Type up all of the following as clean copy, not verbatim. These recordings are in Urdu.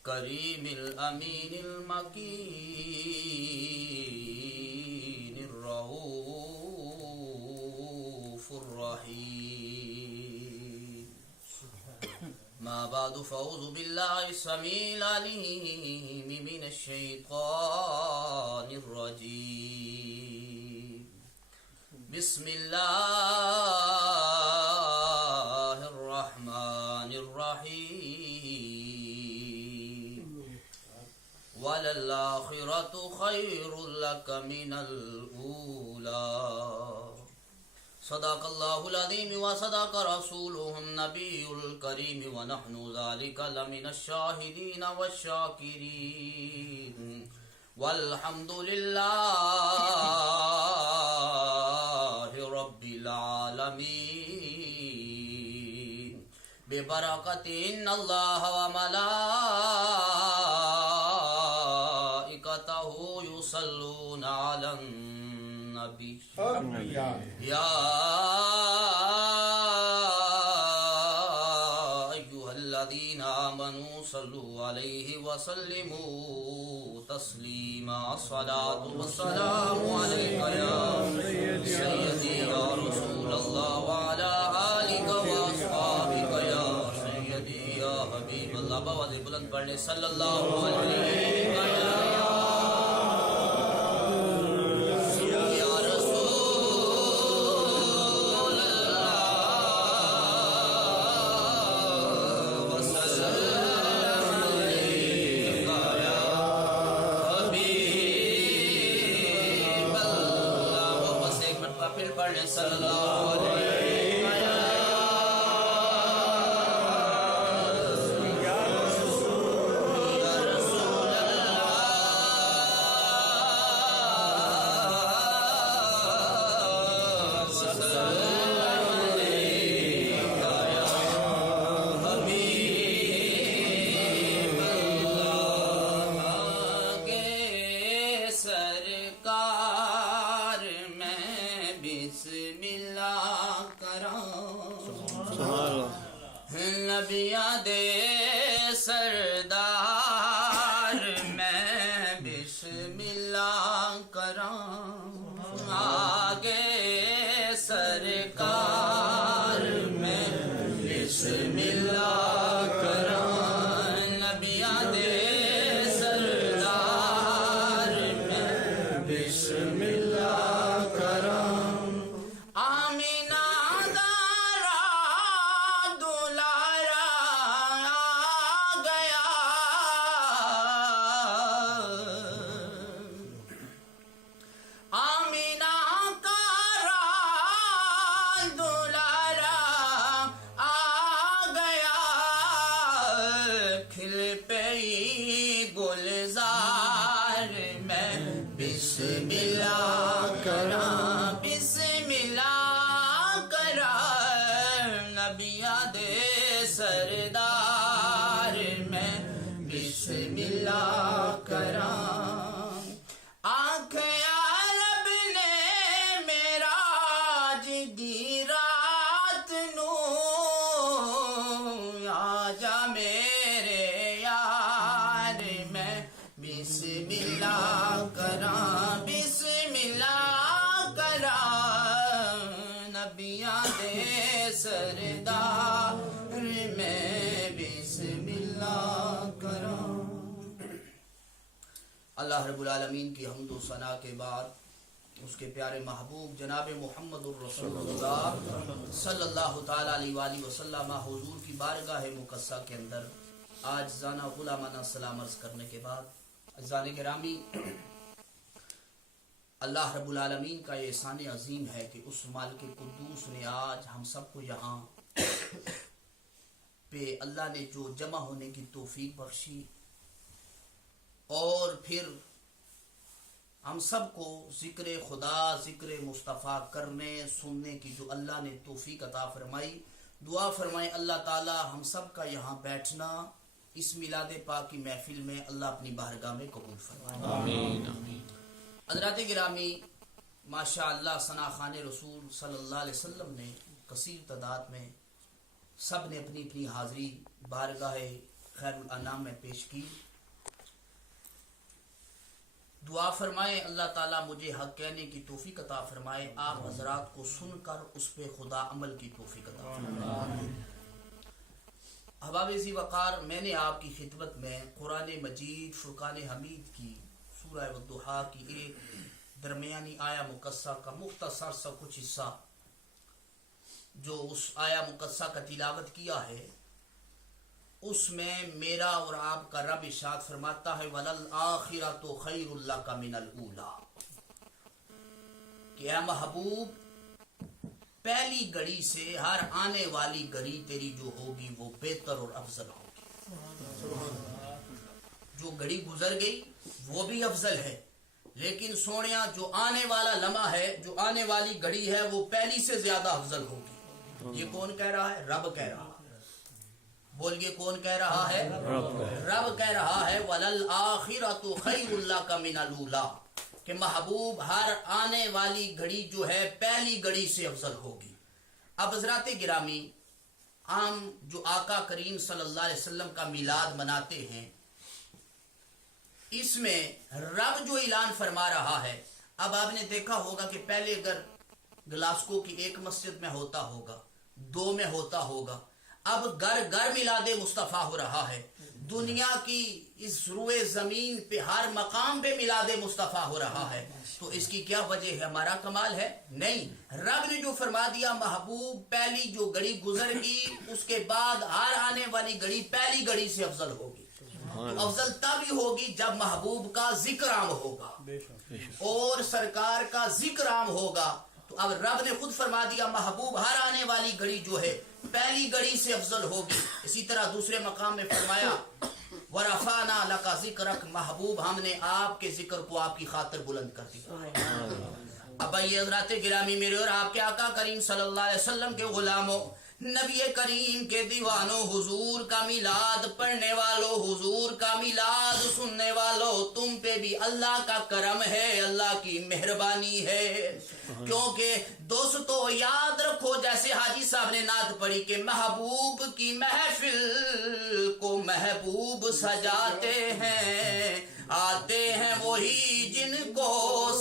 الكريم الأمين المكين الرؤوف الرحيم. ما بعد فأعوذ بالله السميع العليم من الشيطان الرجيم. بسم الله الرحمن الرحيم. وللآخرة خير لك من الأولى. صدق الله العظيم وصدق رسوله النبي الكريم ونحن ذلك لمن الشاهدين والشاكرين والحمد لله رب العالمين. ببركة إن الله وملائكته يصلون على النبي يا أيها الذين آمنوا صلوا عليه وسلموا تسليما. الصلاة والسلام عليك يا سيدي يا رسول الله وعلى آلك وأصحابك يا سيدي يا حبيب الله. بوازِ بلند پڑھنے صلی اللہ علیہ صلی اللہ نبیاں دے سردار میں بسم اللہ کراں. آگے سرکار میں بسم اللہ کراں. نبیاں دے سردار میں بسم اللہ کراں. بسم اللہ کراں بسم اللہ کراں. نبیاں دے سردار میں بسم اللہ کراں. آنکھیاں رب نے معراج دی رات نو آجا میرے یار میں بسم اللہ کراں بسم اللہ کراں. نبیاں دے سردار میں بسم اللہ کراں. اللہ رب العالمین کی حمد و ثنا کے بعد اس کے پیارے محبوب جناب محمد الرسول اللہ صلی اللہ تعالی علیہ وآلہ وسلم حضور کی بارگاہ مقدسہ کے اندر آج زانہ غلامانہ سلام عرض کرنے کے بعد عزیزان گرامی، اللہ رب العالمین کا یہ احسان عظیم ہے کہ اس مالک قدوس نے آج ہم سب کو یہاں پہ اللہ نے جو جمع ہونے کی توفیق بخشی اور پھر ہم سب کو ذکر خدا ذکر مصطفیٰ کرنے سننے کی جو اللہ نے توفیق عطا فرمائی. دعا فرمائے اللہ تعالی ہم سب کا یہاں بیٹھنا اس میلاد پاک کی محفل میں اللہ اپنی بارگاہ میں قبول فرمائے. آمین آمین. حضرات گرامی، ماشاء اللہ ثنا خان رسول صلی اللہ علیہ وسلم نے کثیر تعداد میں سب نے اپنی اپنی حاضری بارگاہ خیر الانام میں پیش کی. دعا فرمائے اللہ تعالیٰ مجھے حق کہنے کی توفیق عطا فرمائے. آپ حضرات کو سن کر اس پہ خدا عمل کی توفیق عطا فرمائے. احباب ذی وقار، میں نے آپ کی خدمت میں قرآن مجید فرقان حمید کی سورہ والضحیٰ کی ایک درمیانی آیا مقصہ کا مختصر سا کچھ حصہ جو اس آیا مقصہ کا تلاوت کیا ہے، اس میں میرا اور آپ کا رب ارشاد فرماتا ہے وَلَلْآخِرَةُ خَيْرٌ لَكَ مِنَ الْأُولَىٰ، کہ اے محبوب پہلی گھڑی سے ہر آنے والی گھڑی تیری جو ہوگی وہ بہتر اور افضل ہوگی. جو گھڑی گزر گئی وہ بھی افضل ہے، لیکن سونیا جو آنے والا لمحہ ہے، جو آنے والی گھڑی ہے وہ پہلی سے زیادہ افضل ہوگی. یہ کون کہہ رہا ہے؟ رب کہہ رہا ہے. بولیے کون کہہ رہا ہے؟ رب کہہ رہا ہے وَلَلْآخِرَةُ خَيْرٌ لَكَ مِنَ الْأُولَىٰ، کہ محبوب ہر آنے والی گھڑی جو ہے پہلی گھڑی سے افضل ہوگی. اب حضرات گرامی، عام جو آقا کریم صلی اللہ علیہ وسلم کا میلاد مناتے ہیں، اس میں رب جو اعلان فرما رہا ہے، اب آپ نے دیکھا ہوگا کہ پہلے اگر گلاسکو کی ایک مسجد میں ہوتا ہوگا، 2 میں ہوتا ہوگا، اب گھر گھر میلاد مصطفیٰ ہو رہا ہے. دنیا کی اس روئے زمین پہ ہر مقام پہ میلاد مصطفیٰ ہو رہا ہے. تو اس کی کیا وجہ ہے؟ ہمارا کمال ہے؟ نہیں. رب نے جو فرما دیا محبوب پہلی جو گھڑی گزر گی اس کے بعد ہر آنے والی گھڑی پہلی گھڑی سے افضل ہوگی. تو افضل تب ہی ہوگی جب محبوب کا ذکر عام ہوگا اور سرکار کا ذکر عام ہوگا. تو اب رب نے خود فرما دیا محبوب ہر آنے والی گھڑی جو ہے پہلی گھڑی سے افضل ہوگی. اسی طرح دوسرے مقام میں فرمایا وَرَفَعْنَا لَكَ ذِكْرَكَ، محبوب ہم نے آپ کے ذکر کو آپ کی خاطر بلند کر دیا. اب یہ حضرات گرامی، میرے اور آپ کے آقا کریم صلی اللہ علیہ وسلم کے غلاموں، نبی کریم کے دیوانوں، حضور کا میلاد پڑھنے والوں، حضور کا میلاد سننے والوں، تم پہ بھی اللہ کا کرم ہے، اللہ کی مہربانی ہے. کیونکہ دوستو یاد رکھو، جیسے حاجی صاحب نے نعت پڑھی کہ محبوب کی محفل کو محبوب سجاتے ہیں، آتے ہیں وہی جن کو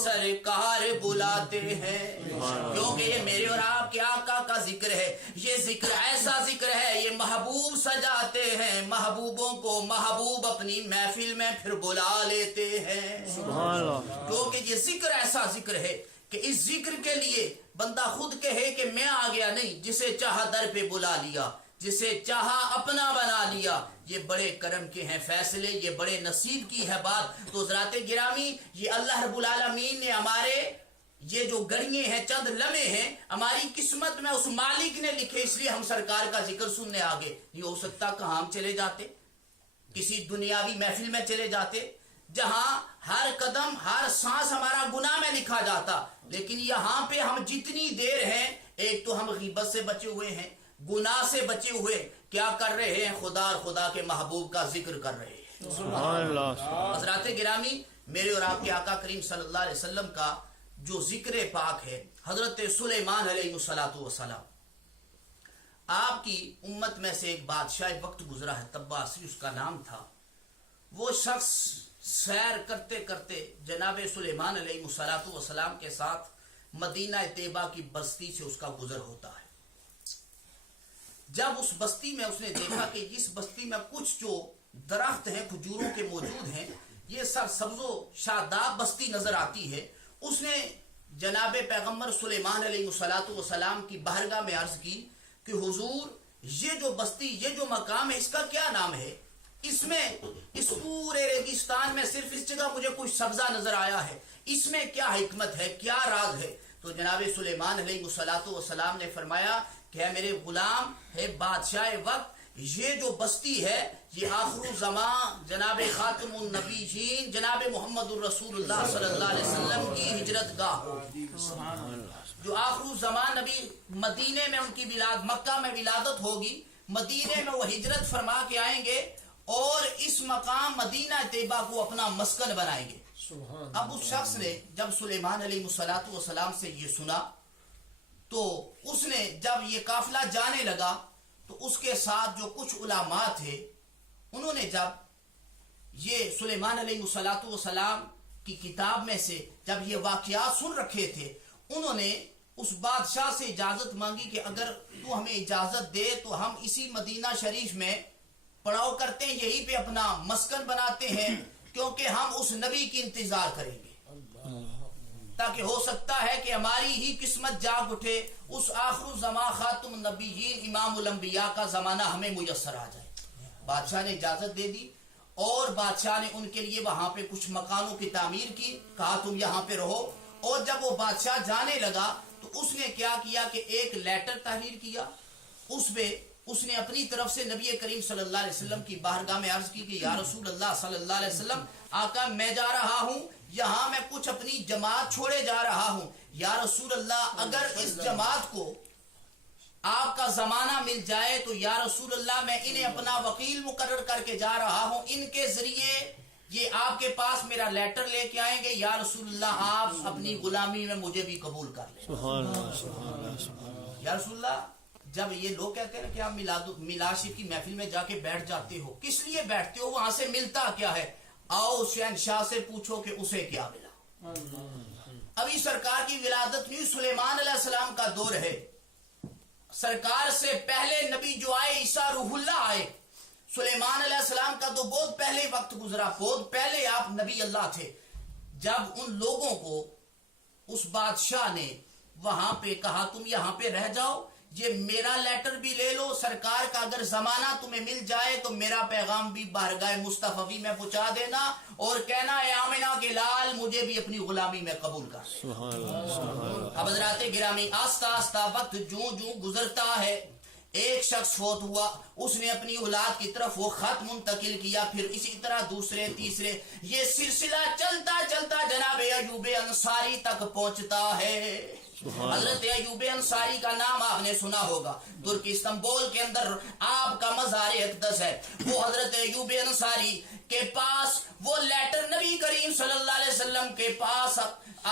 سرکار بلاتے ہیں. کیونکہ یہ میرے اور آپ کے آقا کا ذکر ہے. یہ ذکر ایسا ذکر ہے، یہ محبوب سجاتے ہیں، محبوبوں کو محبوب اپنی محفل میں پھر بلا لیتے ہیں. کیونکہ یہ ذکر ایسا ذکر ہے کہ اس ذکر کے لیے بندہ خود کہے کہ میں آ گیا نہیں، جسے چاہا در پہ بلا لیا، جسے چاہا اپنا بنا لیا. یہ بڑے کرم کے ہیں فیصلے، یہ بڑے نصیب کی ہے بات. تو حضرات گرامی، یہ اللہ رب العالمین نے ہمارے یہ جو گھڑیاں ہیں، چند لمحے ہیں، ہماری قسمت میں اس مالک نے لکھے، اس لیے ہم سرکار کا ذکر سننے آگے. یہ ہو سکتا کہاں ہم چلے جاتے، کسی دنیاوی محفل میں چلے جاتے جہاں ہر قدم ہر سانس ہمارا گناہ میں لکھا جاتا. لیکن یہاں پہ ہم جتنی دیر ہیں، ایک تو ہم غیبت سے بچے ہوئے ہیں، گناہ سے بچے ہوئے، کیا کر رہے ہیں؟ خدا اور خدا کے محبوب کا ذکر کر رہے ہیں. حضرات گرامی، میرے اور آپ کے آقا کریم صلی اللہ علیہ وسلم کا جو ذکر پاک ہے، حضرت سلیمان علیہ السلام، آپ کی امت میں سے ایک بادشاہ وقت گزرا ہے، تباسی اس کا نام تھا. وہ شخص سیر کرتے کرتے جناب سلیمان علیہ السلام کے ساتھ مدینہ طیبہ کی بستی سے اس کا گزر ہوتا ہے. جب اس بستی میں اس نے دیکھا کہ اس بستی میں کچھ جو درخت ہیں کھجوروں کے موجود ہیں، یہ سب سبز و شاداب بستی نظر آتی ہے. اس نے جناب پیغمبر سلیمان علیہ السلام کی بارگاہ میں عرض کی کہ حضور، یہ جو بستی، یہ جو مقام ہے، اس کا کیا نام ہے؟ اس میں اس پورے ریگستان میں صرف اس جگہ مجھے کچھ سبزہ نظر آیا ہے، اس میں کیا حکمت ہے، کیا راز ہے؟ تو جناب سلیمان علیہ السلام نے فرمایا کہ اے میرے غلام، ہے بادشاہ وقت، یہ جو بستی ہے یہ آخر الزمان جناب خاتم النبیین جناب محمد الرسول اللہ صلی اللہ علیہ وسلم کی ہجرت گاہ ہوگی. جو آخر الزمان نبی مدینے میں ان کی مکہ میں ولادت ہوگی، مدینے میں وہ ہجرت فرما کے آئیں گے اور اس مقام مدینہ طیبہ کو اپنا مسکن بنائیں گے. اب اس شخص نے جب سلیمان علیہ السلام سے یہ سنا تو اس نے جب یہ قافلہ جانے لگا تو اس کے ساتھ جو کچھ علماء تھے انہوں نے جب یہ سلیمان علیہ السلام کی کتاب میں سے جب یہ واقعات سن رکھے تھے، انہوں نے اس بادشاہ سے اجازت مانگی کہ اگر تو ہمیں اجازت دے تو ہم اسی مدینہ شریف میں پڑاؤ کرتے ہیں، یہی پہ اپنا مسکن بناتے ہیں، کیونکہ ہم اس نبی کی انتظار کریں گے، تاکہ ہو سکتا ہے کہ ہماری ہی قسمت جاگ اٹھے، اس آخر الزمان خاتم النبیین امام الانبیاء کا زمانہ ہمیں میسر آ جائے۔ بادشاہ نے اجازت دے دی اور بادشاہ نے ان کے لیے وہاں پہ کچھ مکانوں کی تعمیر کی، کہا تم یہاں پہ رہو۔ اور جب وہ بادشاہ جانے لگا تو اس نے کیا کیا کہ ایک لیٹر تحریر کیا، اس پہ اس نے اپنی طرف سے نبی کریم صلی اللہ علیہ وسلم کی بارگاہ میں عرض کی کہ یا رسول اللہ صلی اللہ علیہ وسلم، آقا میں جا رہا ہوں، یہاں میں کچھ اپنی جماعت چھوڑے جا رہا ہوں، یا رسول اللہ اگر اس جماعت کو آپ کا زمانہ مل جائے تو یا رسول اللہ میں انہیں اپنا وکیل مقرر کر کے جا رہا ہوں، ان کے ذریعے یہ آپ کے پاس میرا لیٹر لے کے آئیں گے، یا رسول اللہ آپ اپنی غلامی میں مجھے بھی قبول کر لیں۔ سبحان اللہ سبحان اللہ سبحان اللہ۔ یا رسول اللہ، جب یہ لوگ کہتے ہیں کہ آپ میلاد شریف کی محفل میں جا کے بیٹھ جاتے ہو، کس لیے بیٹھتے ہو؟ وہاں سے ملتا کیا ہے؟ آؤ شہنشاہ سے پوچھو کہ اسے کیا ملا۔ ابھی سرکار کی ولادت نہیں، سلیمان علیہ السلام کا دور ہے، سرکار سے پہلے نبی جو آئے عیسیٰ روح اللہ آئے، سلیمان علیہ السلام کا تو بہت پہلے وقت گزرا، بہت پہلے آپ نبی اللہ تھے۔ جب ان لوگوں کو اس بادشاہ نے وہاں پہ کہا تم یہاں پہ رہ جاؤ، یہ میرا لیٹر بھی لے لو، سرکار کا اگر زمانہ تمہیں مل جائے تو میرا پیغام بھی بارگاہ مصطفی میں پہنچا دینا اور کہنا اے آمنہ کے لال مجھے بھی اپنی غلامی میں قبول کر۔ سبحان اللہ سبحان اللہ۔ اب حضرات گرامی، آہستہ آہستہ وقت جوں جوں گزرتا ہے، ایک شخص فوت ہوا، اس نے اپنی اولاد کی طرف وہ خط منتقل کیا، پھر اسی طرح دوسرے تیسرے، یہ سلسلہ چلتا چلتا جناب ایوب انصاری تک پہنچتا ہے۔ حضرت ایوب انصاری کا نام آپ نے سنا ہوگا، ترکی استنبول کے اندر آپ کا مزار اقدس ہے۔ وہ حضرت ایوب انصاری کے پاس وہ لیٹر نبی کریم صلی اللہ علیہ وسلم کے پاس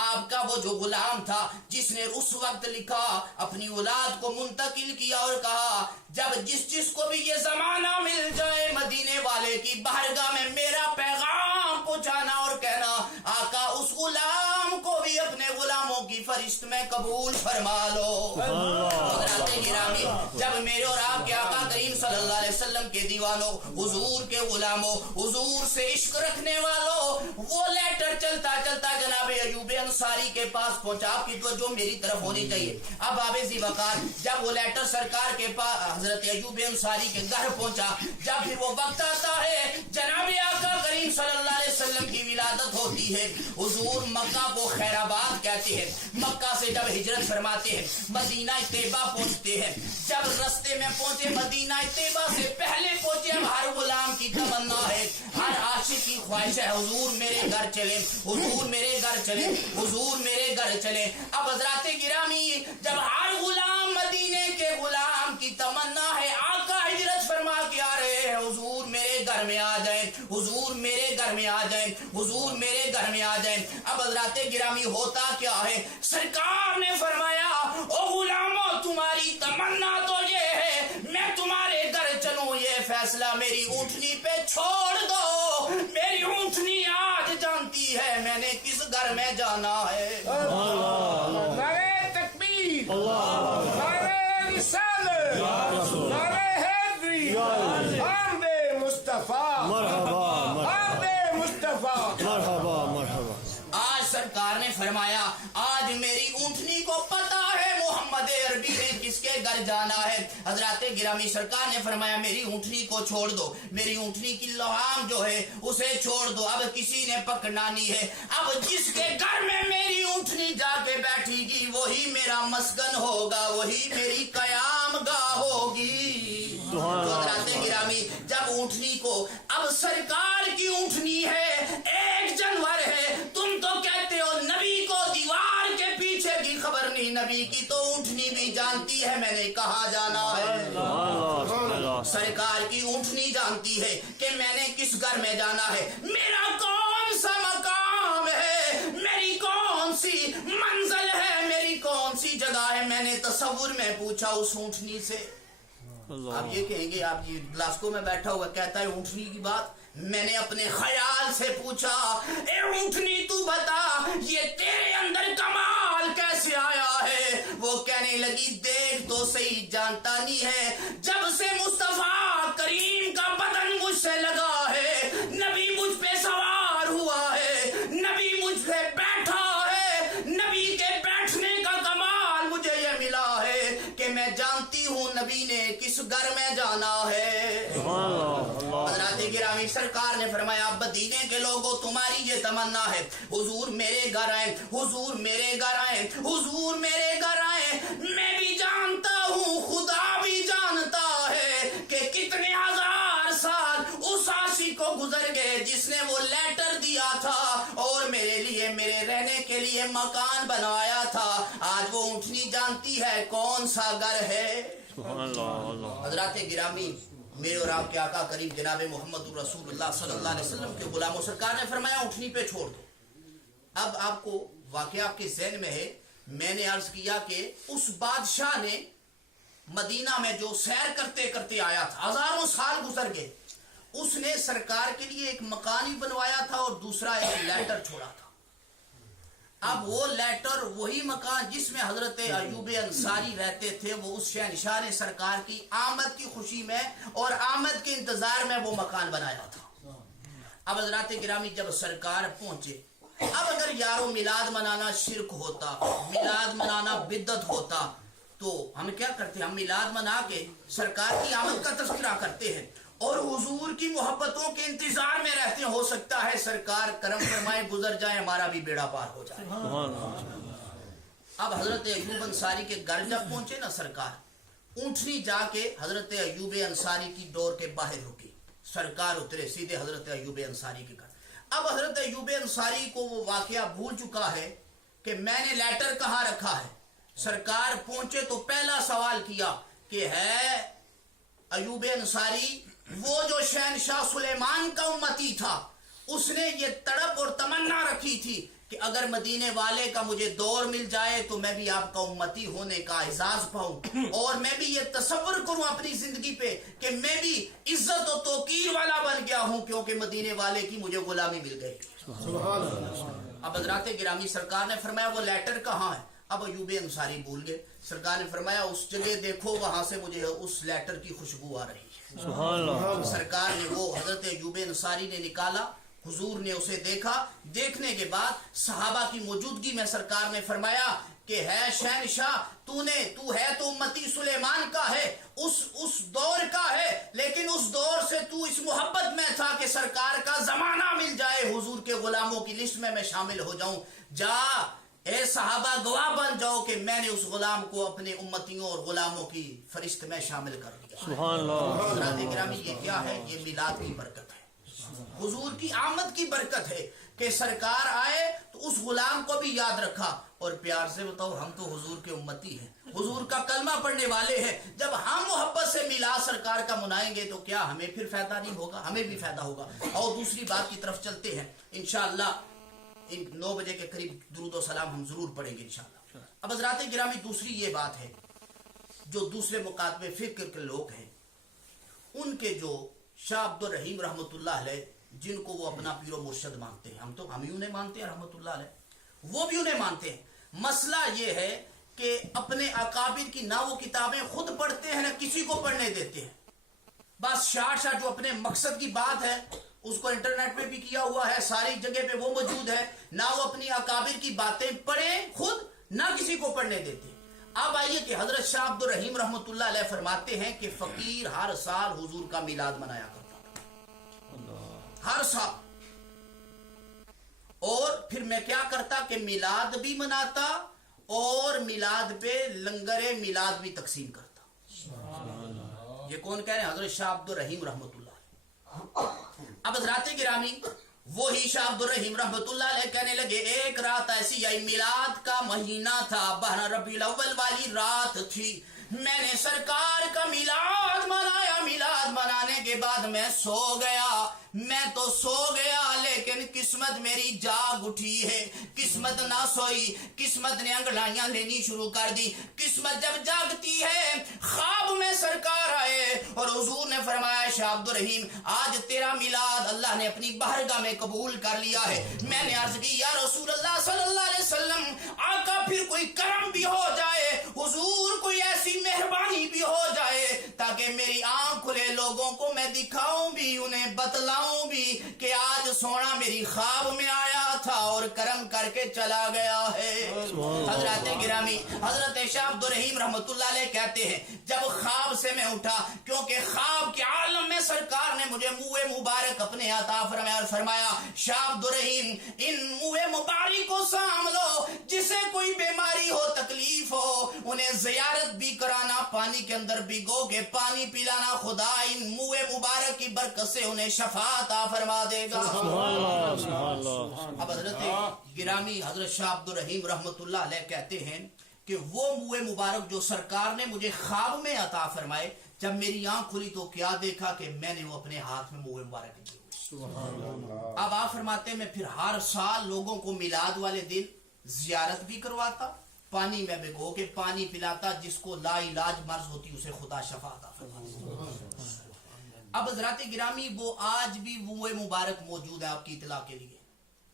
آپ کا وہ جو غلام تھا جس نے اس وقت لکھا، اپنی اولاد کو منتقل کیا اور کہا جب جس کو بھی یہ زمانہ مل جائے مدینے والے کی بارگاہ میں میرا پیغام پہنچانا اور کہنا آقا اس غلام کو بھی اپنے غلاموں کی فہرست میں قبول فرما لو۔ حضرات گرامی، جب میرے اور آپ کے آقا کریم صلی اللہ علیہ وسلم کے دیوانوں، حضور کے غلاموں، حضور سے عشق رکھنے والوں، وہ لیٹر چلتا چلتا جناب ایوب انصاری کے پاس پہنچا۔ آپ کی توجہ میری طرف ہونی چاہیے۔ اب آب ذی وقار جب وہ لیٹر سرکار کے پاس حضرت ایوب انصاری کے گھر پہنچا، جب پھر وہ وقت آتا ہے جناب آقا کریم صلی اللہ علیہ وسلم کی ولادت ہوتی ہے، حضور مکہ کو خیر آباد کہتے ہیں، مکہ سے جب ہجرت فرماتے ہیں مدینہ طیبہ پہنچتے ہیں، جب رستے میں پہنچے مدینہ طیبہ سے پہلے پہنچے، اب ہر غلام کی تمنا ہے، ہر عاشق کی خواہش ہے حضور میرے گھر چلیں، حضور میرے گھر چلیں، حضور میرے گھر چلیں۔ اب حضرات گرامی، جب ہر غلام مدینے کے غلام کی تمنا ہے آقا ہجرت فرما کے آ رہے ہیں، حضور میرے گھر میں آ جائیں، حضور میرے گھر میں آ جائیں، حضور میرے گھر میں آ جائیں۔ اب حضرات گرامی ہوتا کیا ہے، سرکار نے فرمایا او غلاموں تمہاری تمنا تو یہ ہے میں تمہارے گھر چلوں، یہ فیصلہ میری اونٹنی پہ چھوڑ دو، میری اونٹنی آج جانتی ہے میں نے کس گھر میں جانا ہے۔ نعرہ تکبیر، نعرہ رسالت، نعرہ حیدری، آمد مصطفیٰ، مرحبا آمد مصطفیٰ، مرحبا مرحبا۔ آج سرکار نے فرمایا آج میری اونٹنی کو پتا ہے محمد عربی نے کس کے گھر جانا ہے۔ حضرات گرامی، سرکار نے فرمایا میری اونٹنی کو چھوڑ دو، میری اونٹنی کی لحام جو ہے اسے چھوڑ دو، اب کسی نے پکڑنا نہیں ہے، اب جس کے گھر میں میری اونٹنی جا کے بیٹھے گی وہی میرا مسکن ہوگا، وہی میری قیام گاہ ہوگی۔ حضرات گرامی، جب اونٹنی کو، اب سرکار کی اونٹنی ہے، ایک جانور ہے، تم تو کہتے ہو نبی کو دیوار کے پیچھے کی خبر نہیں، نبی کی تو اونٹنی بھی جانتی ہے میں نے کہاں جانا ہے۔ سرکار کی اونٹنی جانتی ہے کہ میں نے کس گھر میں جانا ہے، میرا کون سا مقام ہے، میری کون سی منزل ہے، میری کون سی جگہ ہے۔ میں نے تصور میں پوچھا اس اونٹنی سے، آپ یہ کہیں گے آپ جی گلاسکو میں بیٹھا ہوا کہتا ہے اونٹنی کی بات. میں نے اپنے خیال سے پوچھا اے اونٹنی تو بتا یہ تیرے اندر کمال کیسے آیا ہے؟ وہ کہنے لگی دیکھ تو صحیح جانتا نہیں ہے جب سے مصطفیٰ کریم کا بدن مجھ سے لگا ہے نبی مجھ پہ سوار ہوا ہے نبی مجھ پہ بیٹھا ہے نبی کے بیٹھنے کا کمال مجھے یہ ملا ہے کہ میں جانتی ہوں نبی نے کس گھر میں جانا ہے. حضرات گرامی سرکار نے فرمایا مدینے کے لوگوں تمہاری یہ تمنا ہے حضور میرے گھر آئے حضور میرے گھر آئے حضور میرے گھر آئے. میں بھی جانتا ہوں خدا بھی جانتا ہے کہ کتنے ہزار سال اس عاصی کو گزر گئے جس نے وہ لیٹر دیا تھا اور میرے لیے میرے رہنے کے لیے مکان بنایا تھا. آج وہ اونٹنی جانتی ہے کون سا گھر ہے. حضرات گرامی میرے اور آپ کے آقا کریم جناب محمد رسول اللہ صلی اللہ علیہ وسلم کے غلاموں سرکار نے فرمایا اونٹنی پہ چھوڑ دو. اب آپ کو واقعہ آپ کے ذہن میں ہے میں نے عرض کیا کہ اس بادشاہ نے مدینہ میں جو سیر کرتے کرتے آیا تھا ہزاروں سال گزر گئے اس نے سرکار کے لیے ایک مکان ہی بنوایا تھا اور دوسرا ایک لیٹر چھوڑا تھا. اب وہ لیٹر وہی مکان جس میں حضرت ایوب انصاری رہتے تھے وہ اس شہنشاہ نے سرکار کی آمد کی خوشی میں اور آمد کے انتظار میں وہ مکان بنایا تھا. اب حضرات گرامی جب سرکار پہنچے اب اگر یارو میلاد منانا شرک ہوتا میلاد منانا بدعت ہوتا تو ہم کیا کرتے ہم میلاد منا کے سرکار کی آمد کا تذکرہ کرتے ہیں اور حضور کی محبتوں کے انتظار میں رہتے ہیں. ہو سکتا ہے سرکار کرم فرمائے گزر جائے ہمارا بھی بیڑا پار ہو جائے. اب حضرت ایوب انصاری کے گھر جب پہنچے نا سرکار اونٹنی جا کے حضرت ایوب انصاری کی ڈور کے باہر رکی. سرکار اترے سیدھے حضرت ایوب انصاری کے گھر. اب حضرت ایوب انصاری کو وہ واقعہ بھول چکا ہے کہ میں نے لیٹر کہاں رکھا ہے. سرکار پہنچے تو پہلا سوال کیا کہ ہے ایوب انصاری وہ جو شہنشاہ سلیمان کا امتی تھا اس نے یہ تڑپ اور تمنا رکھی تھی کہ اگر مدینے والے کا مجھے دور مل جائے تو میں بھی آپ کا امتی ہونے کا اعزاز پاؤں اور میں بھی یہ تصور کروں اپنی زندگی پہ کہ میں بھی عزت و توقیر والا بن گیا ہوں کیونکہ مدینے والے کی مجھے غلامی مل گئی. اب حضرات گرامی سرکار نے فرمایا وہ لیٹر کہاں ہے. اب ایوب انصاری بھول گئے. سرکار نے فرمایا اس جگہ دیکھو وہاں سے مجھے اس لیٹر کی خوشبو آ رہی ہے. سرکار نے وہ حضرت ایوب انصاری نے نکالا حضور نے اسے دیکھا. دیکھنے کے بعد صحابہ کی موجودگی میں سرکار نے فرمایا کہ ہے شہنشاہ تو ہے تو امتی سلیمان کا ہے اس دور کا ہے لیکن اس دور سے تو اس محبت میں تھا کہ سرکار کا زمانہ مل جائے حضور کے غلاموں کی لسٹ میں شامل ہو جاؤں. جا اے صحابہ گواہ بن جاؤ کہ میں نے اس غلام کو اپنے امتیوں اور غلاموں کی فہرست میں شامل کر دیا. سبحان اللہ. حضرات گرامی یہ کیا ہے یہ میلاد کی برکت ہے حضور کی آمد کی برکت ہے کہ سرکار آئے تو اس غلام کو بھی یاد رکھا. اور پیار سے بتاؤ ہم تو حضور کے امتی ہیں حضور کا کلمہ پڑھنے والے ہیں. جب ہم محبت سے میلاد سرکار کا منائیں گے تو کیا ہمیں پھر فائدہ نہیں ہوگا ہمیں بھی فائدہ ہوگا. اور دوسری بات کی طرف چلتے ہیں انشاءاللہ 9 بجے کے قریب درود و سلام ہم ضرور پڑھیں گے انشاءاللہ. اب حضرات گرامی دوسری یہ بات ہے جو دوسرے مکاتبے فکر کے لوگ ہیں ان کے جو شاہ عبد الرحیم رحمۃ اللہ علیہ جن کو وہ اپنا پیر و مرشد مانتے ہیں ہم ہی انہیں مانتے ہیں رحمۃ اللہ علیہ وہ بھی انہیں مانتے ہیں. مسئلہ یہ ہے کہ اپنے اکابر کی نہ وہ کتابیں خود پڑھتے ہیں نہ کسی کو پڑھنے دیتے ہیں. بس شاہ جو اپنے مقصد کی بات ہے اس کو انٹرنیٹ پہ بھی کیا ہوا ہے ساری جگہ پہ وہ موجود ہے. نہ وہ اپنی اکابر کی باتیں پڑھیں خود نہ کسی کو پڑھنے دیتے. اب آئیے کہ حضرت شاہ عبد الرحیم رحمۃ اللہ علیہ فرماتے ہیں کہ فقیر ہر سال حضور کا میلاد منایا کرتا تھا ہر سال. اور پھر میں کیا کرتا کہ میلاد بھی مناتا اور میلاد پہ لنگر میلاد بھی تقسیم کرتا. یہ کون کہہ رہے ہیں حضرت شاہ عبد الرحیم رحمۃ اللہ. اب حضرات گرامی وہی شاہ عبد الرحیم رحمۃ اللہ علیہ کہنے لگے ایک رات ایسی آئی میلاد کا مہینہ تھا 12 ربیع الاول والی رات تھی. میں نے سرکار کا میلاد منایا. میلاد منانے کے بعد میں سو گیا. میں تو سو گیا لیکن قسمت میری جاگ اٹھی ہے. قسمت نہ سوئی, قسمت نے انگڑائیاں لینی شروع کر دی. قسمت جب جاگتی ہے, خواب میں سرکار آئے اور حضور نے فرمایا شاہ عبد الرحیم آج تیرا میلاد اللہ نے اپنی بارگاہ میں قبول کر لیا ہے. میں نے عرض کی یا رسول اللہ صلی اللہ علیہ وسلم, آقا پھر کوئی کرم بھی ہو جائے, حضور کوئی ایسی مہربانی بھی ہو جائے تاکہ میری آنکھ کھلے, لوگوں کو میں دکھاؤں بھی, انہیں بتلاؤں بھی کہ آج سونا میری خواب میں آیا تھا اور کرم کر کے چلا گیا ہے. حضرات گرامی, حضرت شاہ عبد الرحیم رحمت اللہ علیہ کہتے ہیں جب خواب سے میں اٹھا, کیونکہ خواب کے عالم میں سرکار نے مجھے منہ مبارک اپنے عطا فرمایا اور فرمایا شاہ عبد الرحیم ان منہ مبارک کو سام لو, جسے کوئی بیماری ہو, تکلیف ہو, انہیں زیارت بھی کرانا, پانی کے اندر بھگو کے پانی پلانا, خدا ان منہ مبارک کی برکت سے انہیں شفا عطا فرما دے گا. اب حضرت گرامی حضرت شاہ عبد الرحیم رحمت اللہ علیہ کہتے ہیں کہ وہ منہ مبارک جو سرکار نے مجھے خواب میں عطا فرمائے, جب میری آنکھ کھلی تو کیا دیکھا کہ میں نے وہ اپنے ہاتھ میں منہ مبارک لیے. اب آپ فرماتے ہیں میں پھر ہر سال لوگوں کو میلاد والے دن زیارت بھی کرواتا, پانی میں بھگو کے پانی پلاتا, جس کو لا علاج مرض ہوتی اسے خدا شفا عطا فرماتا. اب حضرات گرامی وہ آج بھی وہ مبارک موجود ہے آپ کی اطلاع کے لیے.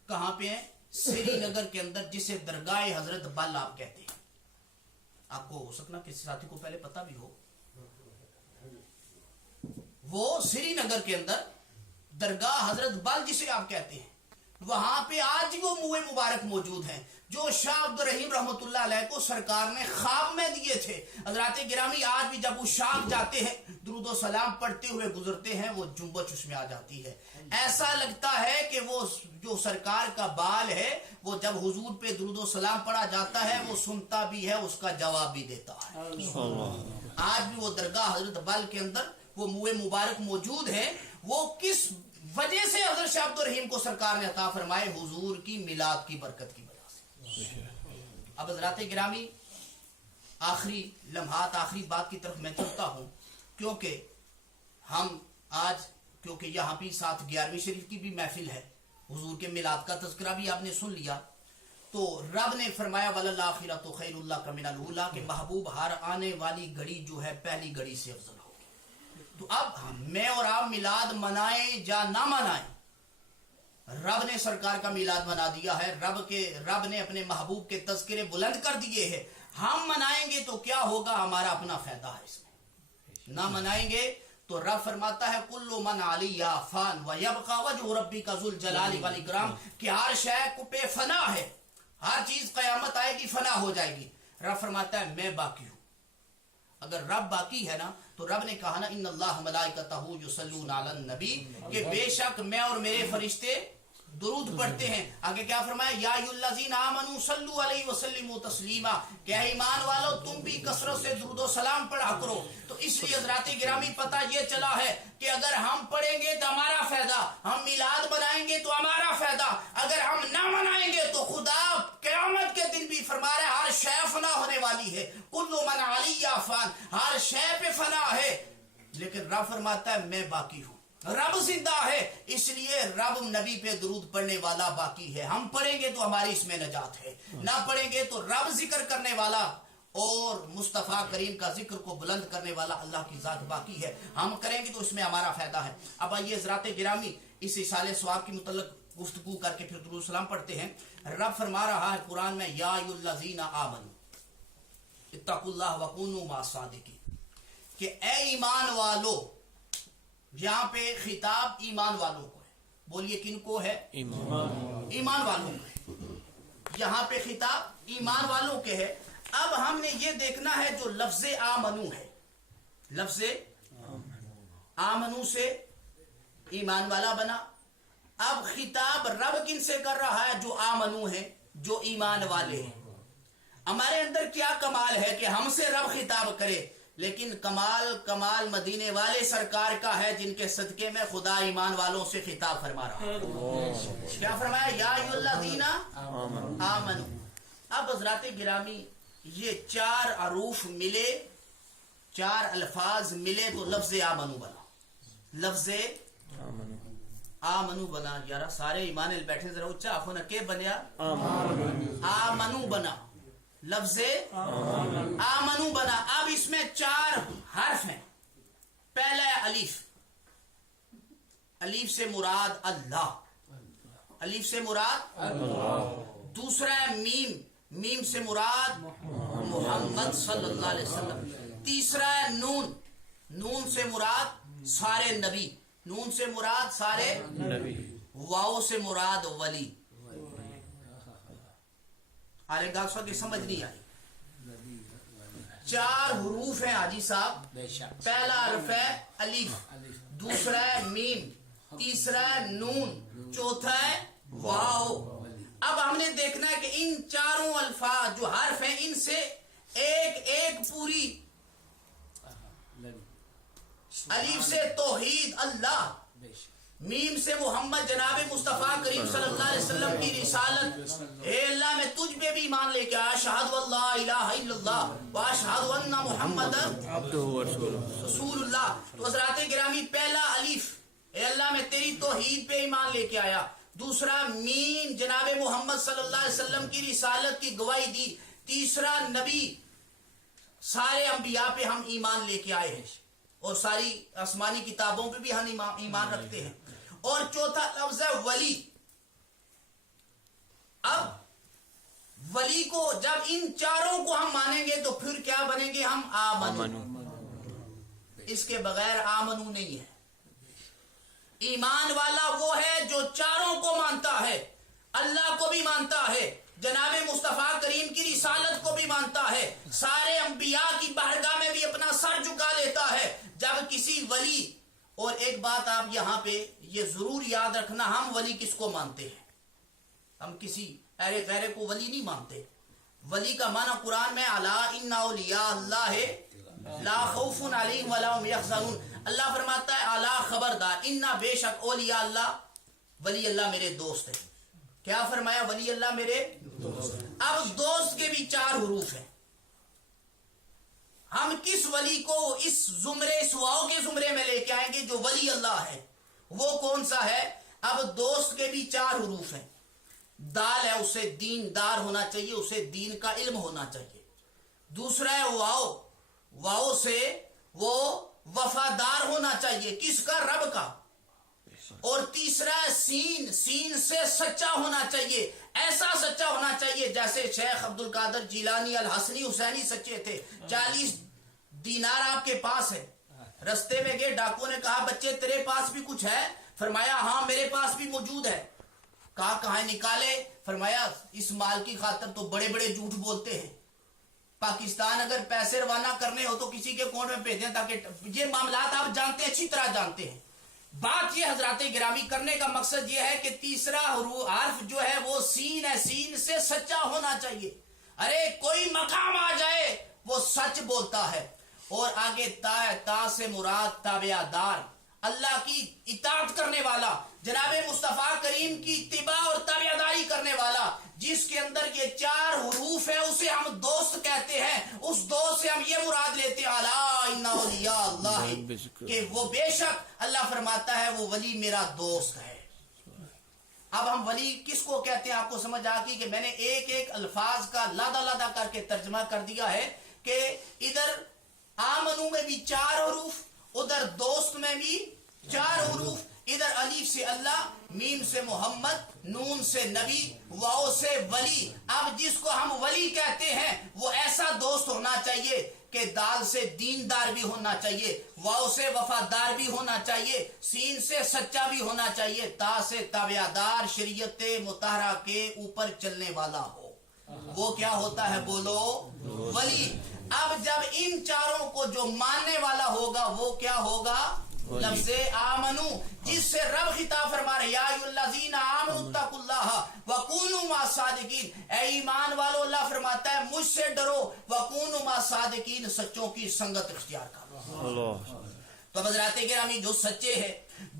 کہاں پہ ہیں؟ سری نگر کے اندر, جسے درگاہ حضرت بل آپ کہتے ہیں. آپ کو ہو سکنا کسی ساتھی کو پہلے پتہ بھی ہو, وہ سری نگر کے اندر درگاہ حضرت بل جسے آپ کہتے ہیں, وہاں پہ آج وہ منہ مبارک موجود ہیں جو شاہ عبد الرحیم رحمت اللہ علیہ کو سرکار نے خواب میں دیے تھے. حضرات گرامی آج بھی جب وہ شام جاتے ہیں, درود و سلام پڑھتے ہوئے گزرتے ہیں, وہ جنبش اس میں آ جاتی ہے. ایسا لگتا ہے کہ وہ جو سرکار کا بال ہے وہ جب حضور پہ درود و سلام پڑھا جاتا ہے وہ سنتا بھی ہے, اس کا جواب بھی دیتا ہے. آج بھی وہ درگاہ حضرت بل کے اندر وہ منہ مبارک موجود ہے. وہ کس وجہ سے حضرت شاہ عبد الرحیم کو سرکار نے عطا فرمائے, حضور کی میلاد کی برکت کی وجہ سے. اب حضرات گرامی آخری لمحات, آخری بات کی طرف میں چلتا ہوں, کیونکہ ہم آج کیونکہ یہاں بھی ساتھ 11ویں شریف کی بھی محفل ہے, حضور کے میلاد کا تذکرہ بھی آپ نے سن لیا, تو رب نے فرمایا وَلَلْآخِرَةُ خَيْرٌ لَكَ مِنَ الْأُولَىٰ کہ محبوب ہر آنے والی گھڑی جو ہے پہلی گھڑی سے افضل ہوگی. تو اب میں اور آپ میلاد منائیں یا نہ منائیں, رب نے سرکار کا میلاد منا دیا ہے, رب نے اپنے محبوب کے تذکرے بلند کر دیے ہیں. ہم منائیں گے تو کیا ہوگا, ہمارا اپنا فائدہ ہے اس میں. نہ منائیں گے تو رب فرماتا ہے کل من علیہ فان ویبقى وجہ ربک ذو الجلال والاکرام کہ ہر شے پہ فنا ہے, ہر چیز قیامت آئے گی فنا ہو جائے گی. رب فرماتا ہے میں باقی ہوں. اگر رب باقی ہے نا تو رب نے کہا نا ان اللہ ملائکتہ یصلون علی النبی کہ بے شک میں اور میرے فرشتے درود پڑھتے ہیں. آگے کیا فرمایا یا ایھا الذین آمنوا صلوا علیہ وسلموا تسلیما کہ ایمان والو تم بھی کثرت سے درود و سلام پڑھا کرو. تو اس لیے حضرات گرامی پتہ یہ چلا ہے کہ اگر ہم پڑھیں گے تو ہمارا فائدہ, ہم میلاد منائیں گے تو ہمارا فائدہ, اگر ہم نہ منائیں گے تو خدا قیامت کے دن بھی فرما رہا ہے ہر شے فنا ہونے والی ہے. کل من علیہ فان, ہر شے پہ فنا ہے, لیکن رب فرماتا ہے میں باقی ہوں. رب زندہ ہے, اس لیے رب نبی پہ درود پڑھنے والا باقی ہے. ہم پڑھیں گے تو ہماری اس میں نجات ہے, نہ پڑھیں گے تو رب ذکر کرنے والا اور مصطفیٰ کریم کا ذکر کو بلند کرنے والا اللہ کی ذات باقی ہے. ہم کریں گے تو اس میں ہمارا فائدہ ہے. اب آئیے حضرات گرامی اس اصال ثواب کے متعلق گفتگو کر کے پھر درود السلام پڑھتے ہیں. رب فرما رہا ہے قرآن میں یا ایھا الذین آمنوا اتقوا اللہ وکونوا مع الصادقین کہ اے ایمان والو, یہاں پہ خطاب ایمان والوں کو ہے. بولیے کن کو ہے؟ ایمان والوں کو ہے. یہاں پہ خطاب ایمان والوں کے ہے. اب ہم نے یہ دیکھنا ہے جو لفظ آمنو ہے, لفظ آمنو سے ایمان والا بنا. اب خطاب رب کن سے کر رہا ہے؟ جو آمنو ہے, جو ایمان والے ہیں. ہمارے اندر کیا کمال ہے کہ ہم سے رب خطاب کرے, لیکن کمال مدینے والے سرکار کا ہے جن کے صدقے میں خدا ایمان والوں سے خطاب فرما رہا ہے. کیا فرمایا یا ایھا الذین آمنوا. اب حضرات گرامی یہ 4 حروف ملے, 4 الفاظ ملے تو لفظ آمنو بنا. لفظ آمنو بنا. یارا سارے ایمان بیٹھے ذرا اچھا آخو نا کہ بنیا آمنو بنا. لفظ آمنو بنا. اب اس میں 4 حرف ہیں. پہلا ہے الف. الف سے مراد اللہ. الف سے مراد اللہ. دوسرا ہے میم. میم سے مراد محمد صلی اللہ علیہ وسلم. تیسرا ہے نون. نون سے مراد سارے نبی. نون سے مراد سارے نبی. واو سے مراد ولی. آرے گا کی سمجھ نہیں آئی. 4 حروف ہیں حاجی صاحب. پہلا حرف ہے الف, دوسرا ہے میم, تیسرا ہے نون, چوتھا ہے واو. اب ہم نے دیکھنا ہے کہ ان 4 الفاظ جو حرف ہیں ان سے ایک ایک پوری. الف سے توحید اللہ, میم سے محمد جناب مصطفیٰ کریم صلی اللہ علیہ وسلم کی رسالت. اے اللہ میں تجھ پہ بھی ایمان لے کے اشہد ان لا الہ الا اللہ واشہد ان محمد رسول اللہ. تو حضرات گرامی پہلا الف اے اللہ میں تیری توحید پہ ایمان لے کے آیا. دوسرا میم جناب محمد صلی اللہ علیہ وسلم کی رسالت کی گواہی دی. تیسرا نبی سارے انبیاء پہ ہم ایمان لے کے آئے ہیں اور ساری آسمانی کتابوں پہ بھی ہم ایمان رکھتے ہیں. اور چوتھا لفظ ہے ولی. اب ولی کو جب ان 4 کو ہم مانیں گے تو پھر کیا بنیں گے ہم آمنو. اس کے بغیر آمنو نہیں ہے. ایمان والا وہ ہے جو 4 کو مانتا ہے. اللہ کو بھی مانتا ہے, جناب مصطفیٰ کریم کی رسالت کو بھی مانتا ہے, سارے انبیاء کی بارگاہ میں بھی اپنا سر جھکا لیتا ہے. جب کسی ولی, اور ایک بات آپ یہاں پہ یہ ضرور یاد رکھنا, ہم ولی کس کو مانتے ہیں؟ ہم کسی ایرے غیرے کو ولی نہیں مانتے. ولی کا معنی قرآن میں الا ان اولیاء اللہ لا خوف علیہم ولا هم یحزنون. اللہ فرماتا ہے الا خبردار, انا بے شک اولیاء اللہ, ولی اللہ میرے دوست ہے. کیا فرمایا؟ ولی اللہ میرے دوست. اب دوست کے بھی 4 حروف ہیں. ہم کس ولی کو اس زمرے, اس واو کے زمرے میں لے کے آئیں گے جو ولی اللہ ہے؟ وہ کون سا ہے؟ اب دوست کے بھی 4 حروف ہیں. دال ہے, اسے دیندار ہونا چاہیے, اسے دین کا علم ہونا چاہیے. دوسرا ہے واو. واو سے وہ وفادار ہونا چاہیے. کس کا؟ رب کا. اور تیسرا ہے سین. سین سے سچا ہونا چاہیے. ایسا سچا ہونا چاہیے جیسے شیخ عبد القادر جیلانی الحسنی حسینی سچے تھے. 40 دینار آپ کے پاس ہے. رستے میں گئے, ڈاکو نے کہا بچے تیرے پاس بھی کچھ ہے؟ فرمایا ہاں میرے پاس بھی موجود ہے. کہا کہاں نکالے؟ فرمایا اس مال کی خاطر تو بڑے بڑے جھوٹ بولتے ہیں. پاکستان اگر پیسے روانہ کرنے ہو تو کسی کے اکاؤنٹ میں بھیجیں, تاکہ یہ معاملات آپ جانتے ہیں, اچھی طرح جانتے ہیں. بات یہ حضرات گرامی کرنے کا مقصد یہ ہے کہ تیسرا حرف جو ہے وہ سین ہے. سین سے سچا ہونا چاہیے. ارے کوئی مقام آ جائے وہ سچ بولتا ہے. اور آگے تا ہے. تا سے مراد تابع دار, اللہ کی اطاعت کرنے والا, جناب مصطفیٰ کریم کی اتباع اور تابع داری کرنے والا. جس کے اندر یہ 4 حروف ہیں اسے ہم دوست کہتے ہیں. اس دوست سے ہم یہ مراد لیتے ہیں الا ان اولیاء اللہ, کہ وہ بے شک اللہ فرماتا ہے وہ ولی میرا دوست ہے. اب ہم ولی کس کو کہتے ہیں؟ آپ کو سمجھ آ گئی کہ میں نے ایک ایک الفاظ کا لادا لادا کر کے ترجمہ کر دیا ہے کہ ادھر آمنو میں بھی 4 حروف, ادھر دوست میں بھی 4 حروف, ادھر الف سے اللہ, میم سے محمد, نون سے نبی, واو سے ولی. اب جس کو ہم ولی کہتے ہیں وہ ایسا دوست ہونا چاہیے کہ دال سے دیندار بھی ہونا چاہیے, واو سے وفادار بھی ہونا چاہیے, سین سے سچا بھی ہونا چاہیے, تا سے تابع دار, شریعت مطہرہ کے اوپر چلنے والا ہو. وہ کیا ہوتا ہے بولو؟ ولی. اب جب ان 4 کو جو ماننے والا ہوگا وہ کیا ہوگا؟ لفظ آمنو, جس سے رب خطاب فرما رہے یا ایھا الذین آمنوا اتقوا اللہ وکونوا مع الصادقین. اے ایمان والو, اللہ فرماتا ہے مجھ سے ڈرو, وکونوا مع الصادقین, سچوں کی سنگت اختیار کرو. تو حضرات گرامی جو سچے ہیں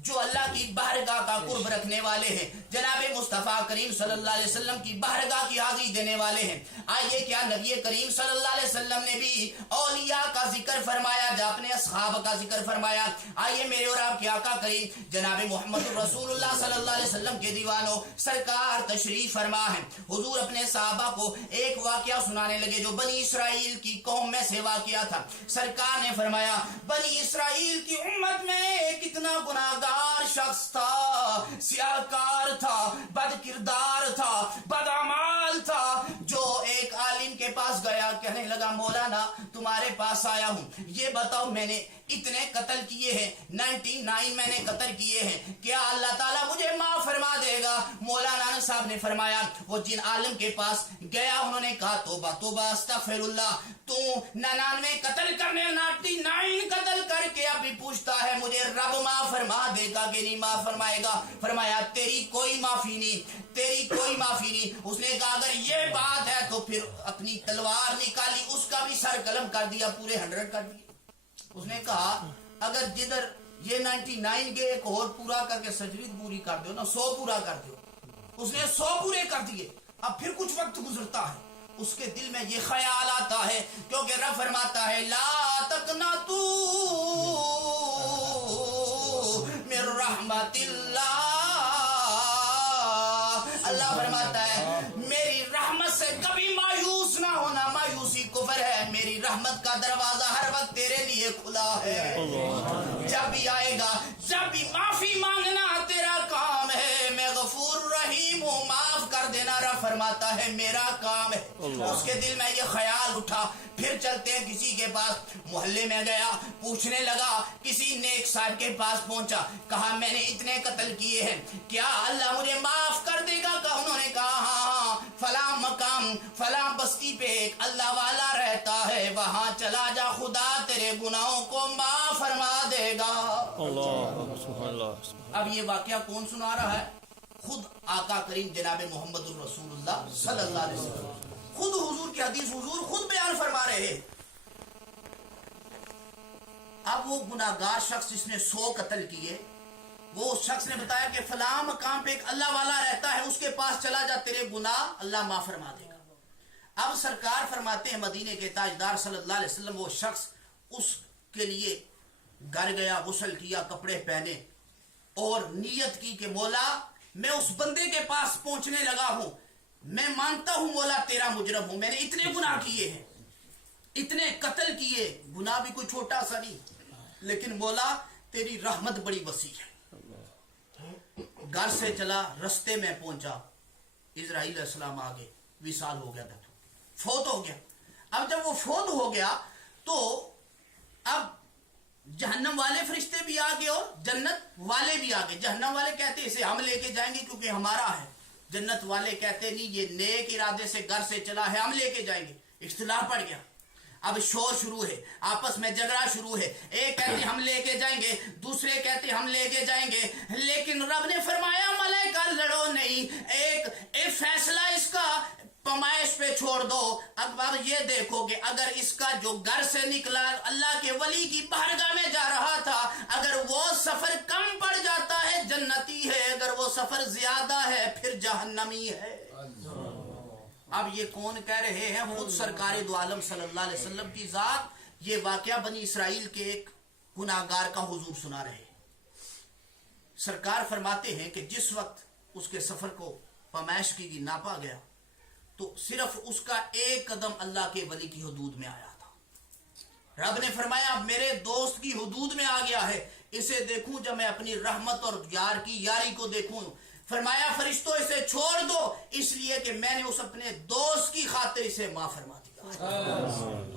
جو اللہ کی بارگاہ کا قرب رکھنے والے ہیں، جناب مصطفیٰ کریم صلی اللہ علیہ وسلم کی بارگاہ کی حاضری دینے والے ہیں. آئیے کیا نبی کریم صلی اللہ علیہ وسلم نے بھی اولیاء کا ذکر فرمایا، جا اپنے اصحاب کا ذکر فرمایا. آئیے میرے اور آپ کے آقا کریم جناب محمد رسول اللہ صلی اللہ علیہ وسلم کے دیوانوں، سرکار تشریف فرما ہے. حضور اپنے صحابہ کو ایک واقعہ سنانے لگے جو بنی اسرائیل کی قوم میں سے واقعہ تھا. سرکار نے فرمایا بنی اسرائیل کی امت میں کتنا گناہگار شخص تھا، سیاہکار تھا، بد کردار تھا، بد اعمال تھا، جو ایک عالم کے پاس گیا، کہنے لگا مولانا تمہارے پاس آیا ہوں، یہ بتاؤ میں نے اتنے قتل کیے ہیں، 99 میں نے قتل کیے ہیں، کیا اللہ تعالیٰ مجھے معاف فرما دے گا؟ مولانا صاحب نے فرمایا وہ جن عالم کے پاس گیا انہوں نے کہا توبہ توبہ استغفر اللہ، تو 99 قتل کرنے 99 قتل کر کے ابھی پوچھتا ہے مجھے رب معاف فرما دے گا کہ نہیں معاف فرمائے گا؟ فرمایا تیری کوئی معافی نہیں، تیری کوئی معافی نہیں. اس نے کہا اگر یہ بات ہے تو پھر اپنی تلوار نکالی، اس کا بھی سر قلم کر دیا، پورے 100 کر دیے. اس نے کہا اگر جدھر یہ 99 گئے ایک اور پورا کر کے سجرید پوری کر دو نا، 100 پورا کر دو. اس نے 100 پورے کر دیے. اب پھر کچھ وقت گزرتا ہے، اس کے دل میں یہ خیال آتا ہے، کیونکہ رب فرماتا ہے لا تقنطوا من رحمت اللہ. اللہ فرماتا ہے میری رحمت سے کبھی مایوس نہ ہونا، مایوسی کفر ہے، میری رحمت کا دروازہ ہر وقت تیرے لیے کھلا ہے. جب بھی آئے گا، جب بھی معافی مانگنا تیرا کام ہے، میں غفور رحیم ہوں، معاف کر دینا رب فرماتا ہے میرا کام ہے. اس کے دل میں یہ خیال اٹھا. پھر چلتے ہیں کسی کے پاس، محلے میں گیا، پوچھنے لگا، کسی نیک صاحب کے پاس پہنچا، کہا میں نے اتنے قتل کیے ہیں، کیا اللہ مجھے معاف کر دے گا؟ انہوں نے کہا ہاں فلاں مقام فلاں بستی پہ ایک اللہ والا رہتا ہے، وہاں چلا جا، خدا تیرے گناہوں کو معاف فرما دے گا. اب یہ واقعہ کون سنا رہا ہے؟ خود آقا کریم جناب محمد الرسول اللہ صلی اللہ علیہ وسلم، خود حضور کی حدیث حضور خود بیان فرما رہے ہیں. اب وہ گناہگار شخص جس نے 100 قتل کیے، وہ شخص نے بتایا کہ فلاں مقام پہ ایک اللہ والا رہتا ہے، اس کے پاس چلا جا، تیرے گناہ اللہ معاف فرما دے گا. اب سرکار فرماتے ہیں مدینے کے تاجدار صلی اللہ علیہ وسلم، وہ شخص اس کے لیے گھر گیا، غسل کیا، کپڑے پہنے اور نیت کی کہ مولا میں اس بندے کے پاس پہنچنے لگا ہوں، میں مانتا ہوں مولا تیرا مجرم ہوں، میں نے اتنے گناہ کیے ہیں، اتنے قتل کیے، گناہ بھی کوئی چھوٹا سا نہیں، لیکن مولا تیری رحمت بڑی وسیع ہے. گھر سے چلا، رستے میں پہنچا، اسرائیل علیہ السلام آگے، وصال ہو گیا تھا، فوت ہو گیا. اب جب وہ فوت ہو گیا تو اب جہنم والے فرشتے بھی آگے اور جنت والے بھی آگے. جہنم والے کہتے اسے ہم لے کے جائیں گے کیونکہ ہمارا ہے، جنت والے کہتے نہیں یہ نیک ارادے سے گھر سے چلا ہے، ہم لے کے جائیں گے. اختلاف پڑ گیا. اب شور شروع ہے، آپس میں جھگڑا شروع ہے، ایک کہتے ہم لے کے جائیں گے، دوسرے کہتے ہم لے کے جائیں گے. لیکن رب نے فرمایا ملائکہ لڑو نہیں، ایک فیصلہ اس کا پمائش پہ چھوڑ دو. اب یہ دیکھو کہ اگر اس کا جو گھر سے نکلا اللہ کے ولی کی بارگاہ میں جا رہا تھا، اگر وہ سفر کم پڑ جاتا ہے جنتی ہے، اگر وہ سفر زیادہ ہے پھر جہنمی ہے. اب یہ کون کہہ رہے ہیں؟ خود سرکار دو عالم صلی اللہ علیہ وسلم کی ذات. یہ واقعہ بنی اسرائیل کے ایک گناہگار کا حضور سنا رہے ہیں. سرکار فرماتے ہیں کہ جس وقت اس کے سفر کو پمائش کی ناپا گیا تو صرف اس کا ایک قدم اللہ کے ولی کی حدود میں آیا تھا. رب نے فرمایا اب میرے دوست کی حدود میں آ گیا ہے، اسے دیکھوں جب میں اپنی رحمت اور یار کی یاری کو دیکھوں. فرمایا فرشتوں اسے چھوڑ دو، اس لیے کہ میں نے اس اپنے دوست کی خاطر اسے معاف فرما دیا.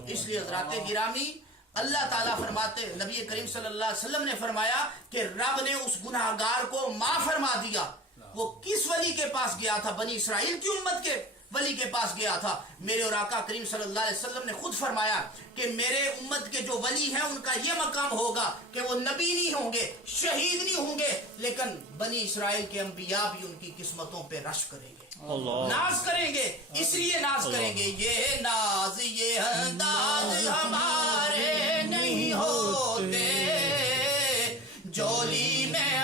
اس لیے حضرات گرامی اللہ تعالیٰ فرماتے، نبی کریم صلی اللہ علیہ وسلم نے فرمایا کہ رب نے اس گناہگار کو معاف فرما دیا. وہ کس ولی کے پاس گیا تھا؟ بنی اسرائیل کی امت کے ولی کے پاس گیا تھا. میرے اور آقا کریم صلی اللہ علیہ وسلم نے خود فرمایا کہ میرے امت کے جو ولی ہیں ان کا یہ مقام ہوگا کہ وہ نبی نہیں ہوں گے، شہید نہیں ہوں گے، لیکن بنی اسرائیل کے انبیاء بھی ان کی قسمتوں پہ رش کریں گے، ناز کریں گے. اس لیے ناز کریں گے، یہ ناز یہ انداز ہمارے نہیں ہوتے، جولی میں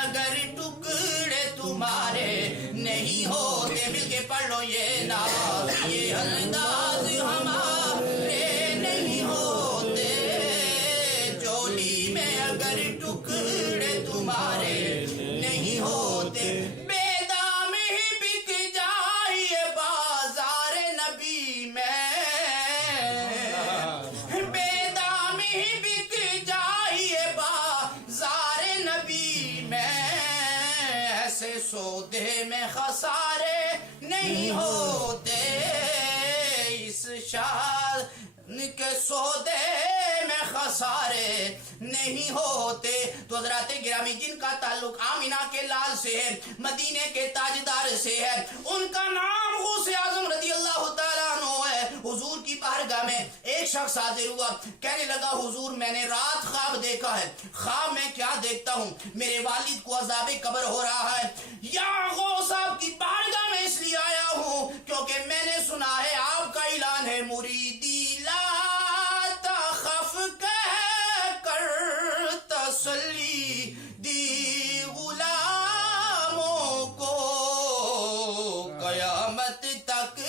یہ ناز یہ انداز ہمارے نہیں ہوتے، چولی میں اگر ٹکڑے تمہارے نہیں ہوتے، بے دام ہی بک جائے بازار نبی میں، بے دام ہی بک جائے بازار نبی میں، ایسے سودے میں خسارے نہیں ہوتے، اس شان کے سودے میں خسارے نہیں ہوتے۔ تو حضرات گرامی جن کا تعلق آمینہ کے لال سے ہے، مدینے کے تاجدار سے ہے، ان کا نام غوث اعظم رضی اللہ تعالیٰ عنہ ہے۔ حضور کی بارگاہ میں ایک شخص حاضر ہوا، کہنے لگا حضور میں نے رات خواب دیکھا ہے، خواب میں کیا دیکھتا ہوں، میرے والد کو عذاب قبر ہو رہا ہے، یا غوث صاحب کی بارگاہ میں اس لیے آیا ہوں کیونکہ میں نے سنا ہے آپ کا اعلان ہے مریدی لا تخف کہہ کر تسلی دی غلاموں کو، قیامت تک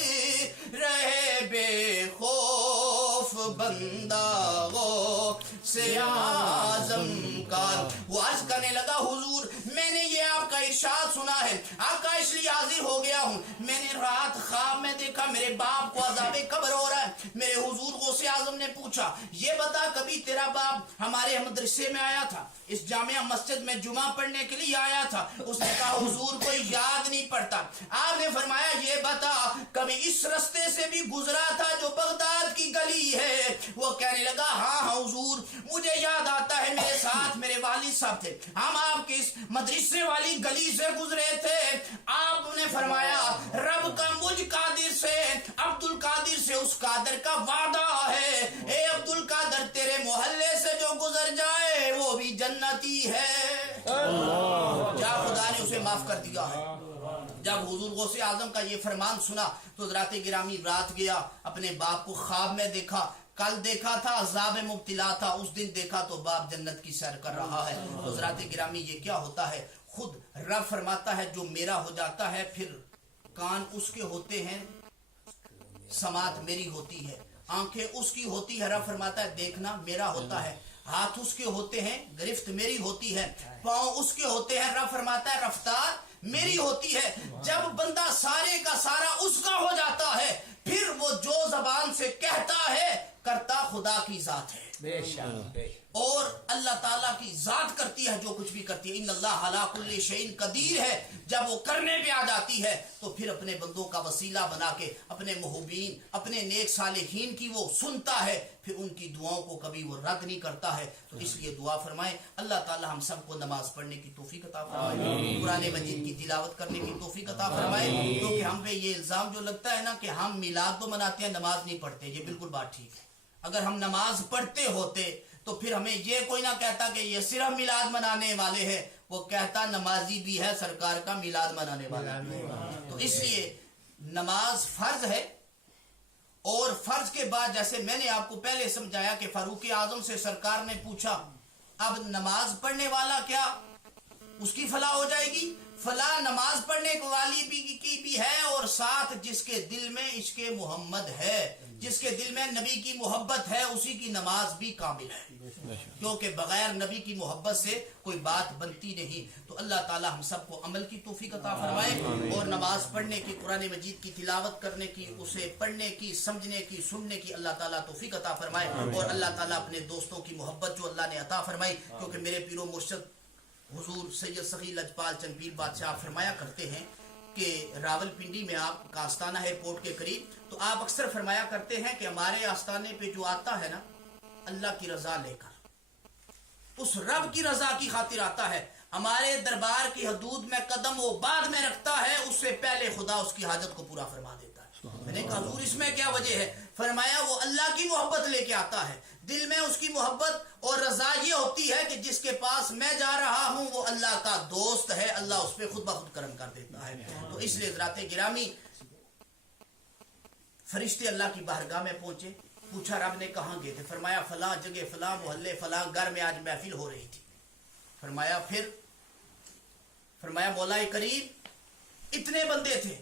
رہے بے خوف بندہ غوث اعظم کا۔ وہ عرض کرنے لگا حضور میں نے یہ آپ کا ارشاد سنا ہے، آقا اس لیے حاضر ہو گیا ہوں، میں نے رات خواب میں دیکھا میرے باپ کو عذاب قبر ہو رہا ہے۔ میرے حضور غوث اعظم نے پوچھا یہ بتا کبھی تیرا باپ ہمارے مدرسے میں آیا تھا، اس جامعہ مسجد میں جمعہ پڑھنے کے لیے آیا تھا؟ اس نے کہا حضور کوئی یاد نہیں پڑتا۔ آپ نے فرمایا یہ بتا کبھی اس رستے سے بھی گزرا تھا جو بغداد کی گلی ہے؟ وہ کہنے لگا ہاں حضور مجھے یاد آتا ہے، میرے ساتھ میرے والد صاحب تھے، ہم آپ کے اس مدرسے والی گلی سے گزرے تھے۔ آپ نے فرمایا رب کا مجھ قادر سے، عبد القادر سے اس قادر کا وعدہ ہے، اے عبد القادر تیرے محلے سے جو گزر جائے وہ بھی جنتی ہے۔ کیا خدا نے اسے معاف کر دیا ہے؟ جب حضور غوث اعظم کا یہ فرمان سنا تو حضرات گرامی رات گیا، اپنے باپ کو خواب میں دیکھا، کل دیکھا تھا عذاب مبتلا تھا، اس دن دیکھا تو باپ جنت کی سیر کر رہا ہے۔ حضرات گرامی یہ کیا ہوتا ہے؟ خود رب فرماتا ہے جو میرا ہو جاتا ہے پھر کان اس کے ہوتے ہیں، سماعت میری ہوتی ہے، آنکھیں اس کی ہوتی ہے، رب فرماتا ہے دیکھنا میرا ہوتا ہے، ہاتھ اس کے ہوتے ہیں، گرفت میری ہوتی ہے، پاؤں اس کے ہوتے ہیں، رب فرماتا ہے رفتار میری ہوتی ہے۔ جب بندہ سارے کا سارا اس کا ہو جاتا ہے پھر وہ جو زبان سے کہتا ہے کرتا خدا کی ذات ہے، اور اللہ تعالیٰ کی ذات کرتی ہے جو کچھ بھی کرتی ہے۔ ان اللہ علی کل شیء قدیر ہے، جب وہ کرنے پہ آ جاتی ہے تو پھر اپنے بندوں کا وسیلہ بنا کے اپنے محبین اپنے نیک صالحین کی وہ سنتا ہے، پھر ان کی دعاؤں کو کبھی وہ رد نہیں کرتا ہے۔ تو اس لیے دعا فرمائیں اللہ تعالیٰ ہم سب کو نماز پڑھنے کی توفیق عطا فرمائے، قرآن مجید کی تلاوت کرنے کی توفیق عطا فرمائے، کیونکہ ہم پہ یہ الزام جو لگتا ہے نا کہ ہم میلاد تو مناتے ہیں نماز نہیں پڑھتے، یہ بالکل بات ٹھیک ہے۔ اگر ہم نماز پڑھتے ہوتے تو پھر ہمیں یہ کوئی نہ کہتا کہ یہ صرف میلاد منانے والے ہیں، وہ کہتا نمازی بھی ہے سرکار کا میلاد منانے والا۔ تو اس لیے نماز فرض ہے، اور فرض کے بعد جیسے میں نے آپ کو پہلے سمجھایا کہ فاروق اعظم سے سرکار نے پوچھا اب نماز پڑھنے والا کیا اس کی فلاح ہو جائے گی؟ فلاح نماز پڑھنے والی کی بھی ہے، اور ساتھ جس کے دل میں عشق محمد ہے، جس کے دل میں نبی کی محبت ہے، اسی کی نماز بھی کامل ہے، کیونکہ بغیر نبی کی محبت سے کوئی بات بنتی نہیں۔ تو اللہ تعالی ہم سب کو عمل کی توفیق عطا فرمائے، اور نماز پڑھنے کی، قرآن مجید کی تلاوت کرنے کی، اسے پڑھنے کی، سمجھنے کی، سننے کی اللہ تعالیٰ توفیق عطا فرمائے، اور اللہ تعالیٰ اپنے دوستوں کی محبت جو اللہ نے عطا فرمائی، کیونکہ میرے پیر و مرشد حضور سید سخی لجپال چند پیر بادشاہ فرمایا کرتے ہیں کہ راول پنڈی میں آپ کا آستانہ ایئرپورٹ کے قریب، تو آپ اکثر فرمایا کرتے ہیں کہ ہمارے آستانے پہ جو آتا ہے نا اللہ کی رضا لے کر، اس رب کی رضا کی خاطر آتا ہے، ہمارے دربار کی حدود میں قدم وہ بعد میں رکھتا ہے، اس سے پہلے خدا اس کی حاجت کو پورا فرما دیتا ہے۔ میں نے کہا حضور اس میں کیا وجہ ہے؟ فرمایا وہ اللہ کی محبت لے کے آتا ہے، دل میں اس کی محبت اور رضا یہ ہوتی ہے کہ جس کے پاس میں جا رہا ہوں وہ اللہ کا دوست ہے، اللہ اس پہ خود بخود کرم کر دیتا ہے۔ تو اس لیے حضرات گرامی فرشتے اللہ کی بارگاہ میں پہنچے، پوچھا رب نے کہاں گئے تھے؟ فرمایا فلاں جگہ، فلاں محلے، فلاں گھر میں آج محفل ہو رہی تھی۔ فرمایا پھر؟ فرمایا مولا کریم اتنے بندے تھے،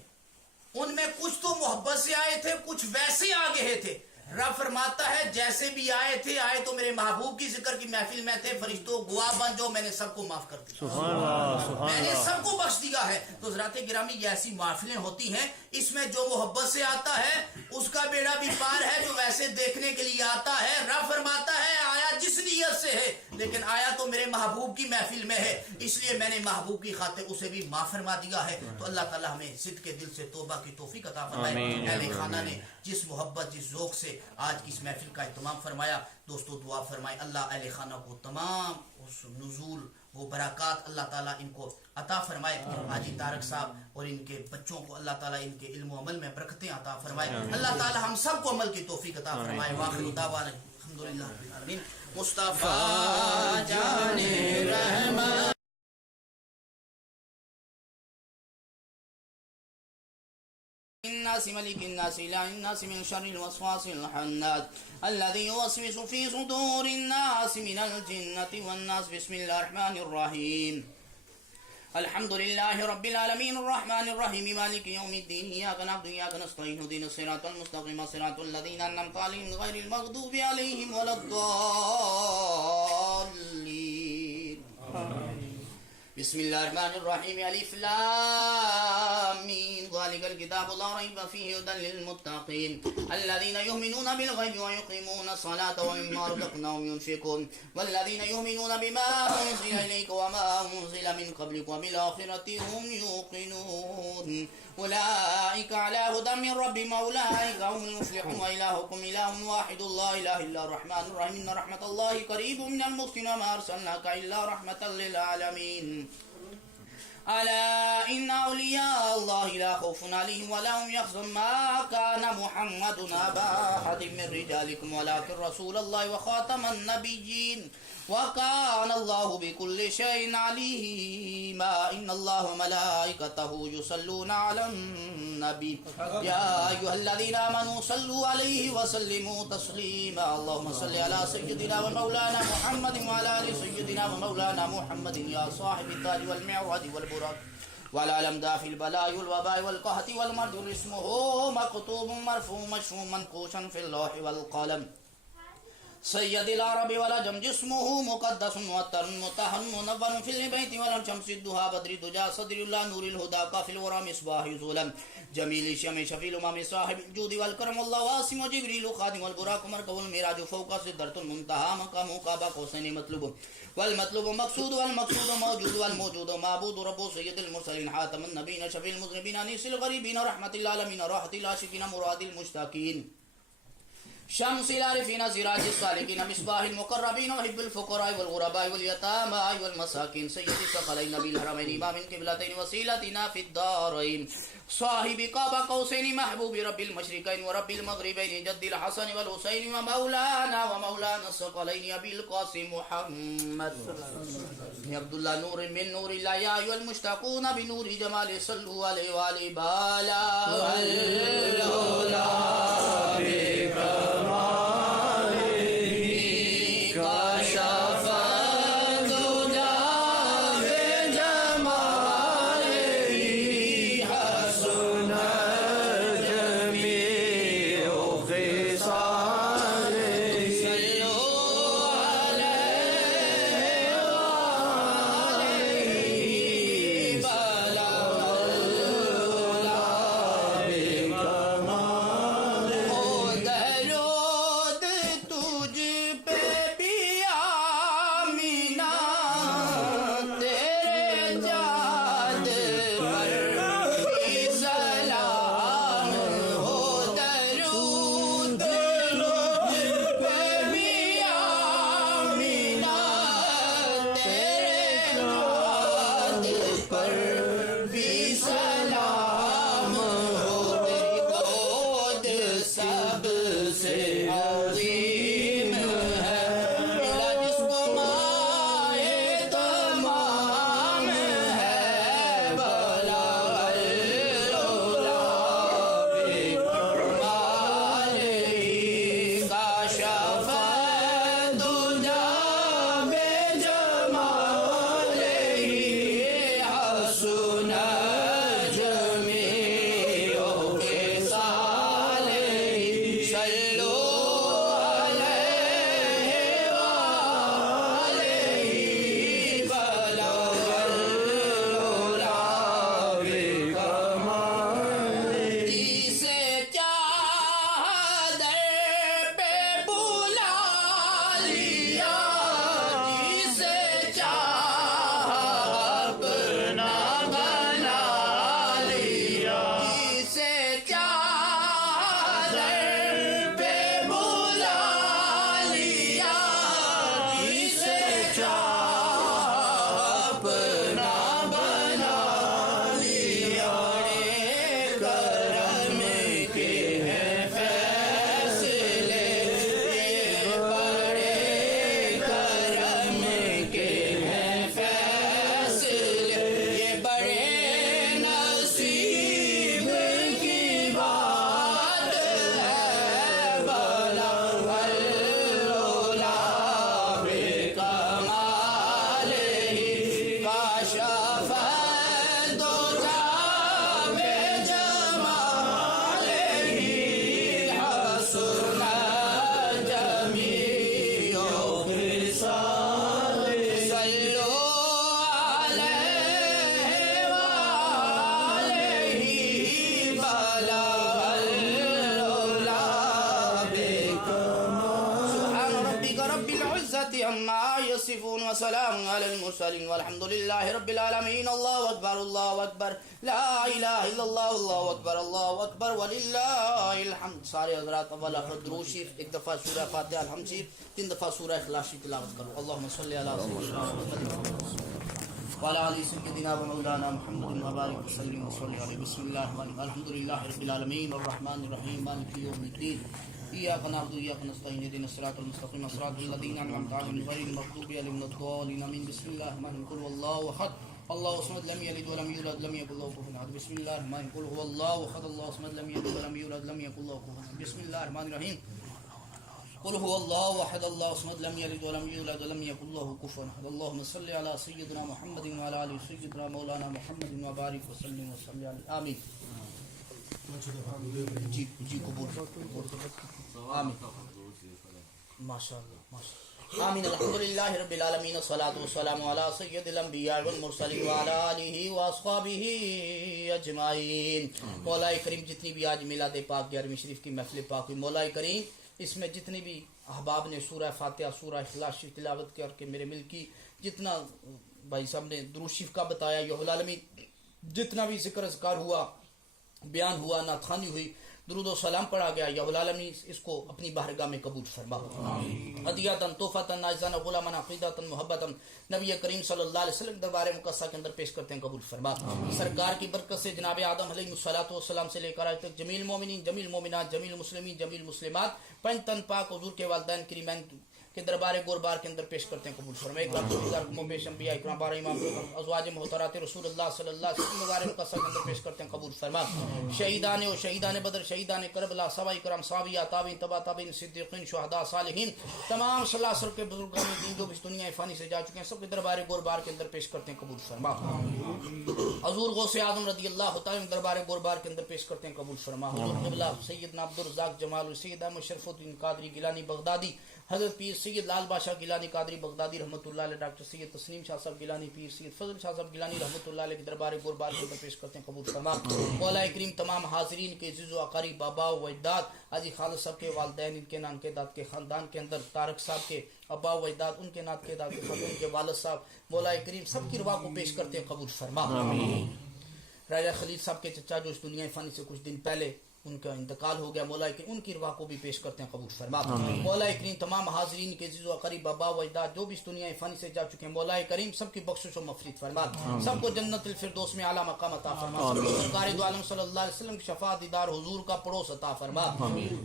ان میں کچھ تو محبت سے آئے تھے، کچھ ویسے آ گئے تھے. رب فرماتا ہے جیسے بھی آئے تھے تو میرے محبوب کی ذکر کی محفل میں تھے. فرشتوں گواہ بن جاؤ، میں نے سب کو معاف کر دیا، سبحان اللہ سبحان میں نے اللہ. سب کو بخش دیا ہے. تو حضرات گرامی یہ ایسی محفلیں ہوتی ہیں، اس میں جو محبت سے آتا ہے اس کا بیڑا بھی پار ہے، جو ویسے دیکھنے کے لیے آتا ہے. رب فرماتا ہے آیا جس نیت سے ہے، لیکن آیا تو میرے محبوب کی محفل میں ہے، اس لیے میں نے محبوب کی خاطر اسے بھی معاف فرما دیا ہے. تو اللہ تعالیٰ ہمیں صدق کے دل سے توبہ کی توفیق عطا فرمائے. اہل خانہ نے جس محبت جس ذوق سے آج کی اس محفل کا اہتمام فرمایا، دوستو دعا فرمائے اللہ اہل خانہ کو تمام اس نزول وہ برکات اللہ تعالیٰ ان کو عطا فرمائے. حاجی طارق صاحب اور ان کے بچوں کو اللہ تعالیٰ ان کے علم و عمل میں برکتیں عطا فرمائے. اللہ تعالیٰ ہم سب کو عمل کی توفیق عطا فرمائے. واخر دعوانا الحمدللہ رب العالمین. مصطفیٰ جان رحمت الناس ملك الناس إله الناس من شر الوسواس الخناس الذي يوسوس في صدور الناس من الجنة والناس. بسم الله الرحمن الرحيم. الحمد لله رب العالمين الرحمن الرحيم مالك يوم الدين إياك نعبد وإياك نستعين اهدنا الصراط المستقيم صراط الذين أنعمت عليهم غير المغضوب عليهم ولا الضالين. بسم الله الرحمن الرحيم. ألف لام ميم ذلك الكتاب لا ريب فيه هدى للمتقين الذين يؤمنون بالغيب ويقيمون الصلاة ومما رزقناهم ينفقون والذين يؤمنون بما أنزل إليك وما أنزل من قبلك وبالآخرة هم يوقنون أولئك على هدى من ربهم أولئك هم المفلحون. وإلهكم إله واحد الله إله إلا الرحمن الرحيم. إن رحمة الله قريب من المحسنين وما أرسلناك إلا رحمة للعالمين. ألا إن أولياء الله لا خوف عليهم ولا هم يحزنون. ما كان محمد أبا أحد من رجالكم ولكن رسول الله وخاتم النبيين وكان الله بكل شيء عليما. إن الله وملائكته يصلون على النبي يا أيها الذين آمنوا صلوا عليه وسلموا تسليما. اللهم صل على سيدنا ومولانا محمد وعلى آل سيدنا ومولانا محمد يا صاحب التاج والمعراج والبراق وعلى الأمداء في البلاء والوباء والقحط والمرض اسمه مكتوب مرفوع مشفوع منقوشا في اللوح والقلم. سيد العرب والعجم جسمه مقدس معطر مطهر منور في البيت والشمس الضحى بدر الدجى صدر الله نور الهدى كافي الورى مصباح ظلم جميل الشمس شفيع الأمم صاحب الجود والكرم الله واسم وجبريل خادم والبراق مركب الميراج فوق سدرة المنتهى مقام قاب قوسين مطلوب والمطلوب مقصود والمقصود موجود والموجود معبود رب سيد المرسلين حاتم النبيين شفيع المذنبين أنيس الغريبين رحمة العالمين راحة العاشقين مراد المشتاقين شمس العارفين سراج السالكين مصباح المقربين وحب الفقراء والغرباء واليتامى والمساكين سيد الثقلين نبي الحرمين إمام القبلتين وسيلتنا في الدارين صاحب قاب قوسين محبوب رب المشرقين ورب المغربين جد الحسن والحسين ومولانا الثقلين أبي القاسم محمد عبد الله نور من نور الله يا أيها المشتاقون بنور جمال صلوا عليه وآله العزة عما يصفون وسلام على المرسلين والحمد لله رب العالمين. الله أكبر الله أكبر لا إله إلا الله الله أكبر الله أكبر ولله الحمد. سارے حضرات اول آخر درود شریف ایک دفعہ سورہ فاتحہ الحمد شریف 3 دفعہ سورہ اخلاص کی تلاوت کرو. اللهم صل على سيدنا محمد وعلى آل سيدنا ومولانا محمد وبارك وسلم وصل عليه. بسم الله الرحمن الرحيم. الحمد لله رب العالمين الرحمن الرحيم مالك يوم الدين. إياك نعبد وإياك نستعين اهدنا الصراط المستقيم صراط الذين أنعمت عليهم غير المغضوب عليهم ولا الضالين آمين. بسم الله الرحمن الرحيم. قل هو الله أحد الله الصمد لم يلد ولم يولد لم يكن له كفوا أحد. بسم الله الرحمن الرحيم. قل هو الله أحد الله الصمد لم يلد ولم يولد لم يكن له كفوا أحد. بسم الله الرحمن الرحيم. قل هو الله احد الله الصمد لم يلد ولم يولد ولم يكن له كفوا احد. اللهم صل على سيدنا محمد وعلى ال سيدنا مولانا محمد وبارك وسلم وصل عليه. آمين. جی قبول آمین ماشاءاللہ ماشاءاللہ آمین. الحمدللہ رب العالمین والصلاة والسلام علی سید الانبیاء والمرسلین وعلی آلہ واصحابہ اجمعین. مولا کریم جتنی بھی آج میلاد پاک 11ویں شریف کی محفل پاک ہوئی، مولا کریم اس میں جتنی بھی احباب نے سورہ فاتحہ سورہ اخلاص کی تلاوت کر کے میرے ملک کی جتنا بھائی صاحب نے درود شریف کا بتایا، یا العالمین جتنا بھی ذکر اذکار ہوا، بیان ہوا، نعت خوانی ہوئی، درود و سلام پڑھا گیا، یا العالمین اس کو اپنی بارگاہ میں قبول فرما. ہدیۃً تحفۃً نازلًا غلاما عقیدۃً محبۃً نبی کریم صلی اللہ علیہ وسلم دربار مقدسہ کے اندر پیش کرتے ہیں، قبول فرما. سرکار کی برکت سے جناب آدم علیہ الصلوۃ والسلام سے لے کر آج تک جمیل مومنین، جمیل مومنات، جمیل مسلمین، جمیل مسلمات، پنج تن پاک حضور کے والدین کریمین کے دربار گوربار کے اندر پیش کرتے ہیں، قبول فرما. ایک بار ہزار پیش انبیاء اکرام 12 امام ازواج محترمات رسول اللہ صلی اللہ علیہ وسلم دربار مقدسہ کے اندر پیش کرتے ہیں، قبول فرما. شہیدان و شہیدان بدر، شہیدان کربلا، صحابہ کرام، صحابیہ، تابعین، تبع تابعین، صدیقین، شہداء، صالحین، تمام صلی اللہ علیہ وسلم کے بزرگان دین جو اس دنیا فانی سے جا چکے ہیں، سب کے دربار گوربار کے اندر پیش کرتے ہیں، قبول فرما. حضور غوث اعظم رضی اللہ تعالی دربار گوربار کے اندر پیش کرتے ہیں، قبول فرما. حضور قبلہ سیدنا عبدالرزاق جمال، سید احمد شرف الدین قادری گیلانی بغدادی، حضرت پیر سید لال بادشاہ گیلانی قادری بغدادی رحمۃ اللہ علیہ، ڈاکٹر سید تسلیم شاہ صاحب گیلانی، پیر سید فضل شاہ صاحب گیلانی رحمۃ اللہ علیہ کے دربار گوربار کے اندر پیش کرتے ہیں، قبول فرما. مولا کریم تمام حاضرین کے عزیز و اقارب، بابا و اجداد، حاجی خالد صاحب کے والدین، ان کے نام کے داد کے خاندان کے اندر، طارق صاحب کے ابا و اجداد، ان کے نام کے داد کے خاندان کے والد صاحب، مولا کریم سب کی روا کو پیش کرتے ہیں، قبول فرما. راجہ خلیل صاحب کے چچا جو اس دنیا فانی سے کچھ دن پہلے ان کا انتقال ہو گیا، مولا کریم ان کی روا کو بھی پیش کرتے ہیں، قبول فرما. مولا کریم تمام حاضرین کے عزیز و اقارب، بابا و اجداد جو بھی اس دنیا فانی سے جا چکے ہیں، مولا کریم سب کی بخشش و مغفرت فرما، سب کو جنت الفردوس میں اعلیٰ مقام عطا فرما، سرکار دو عالم صلی اللہ علیہ وسلم کی شفاعت دیدار حضور کا پڑوس عطا فرما.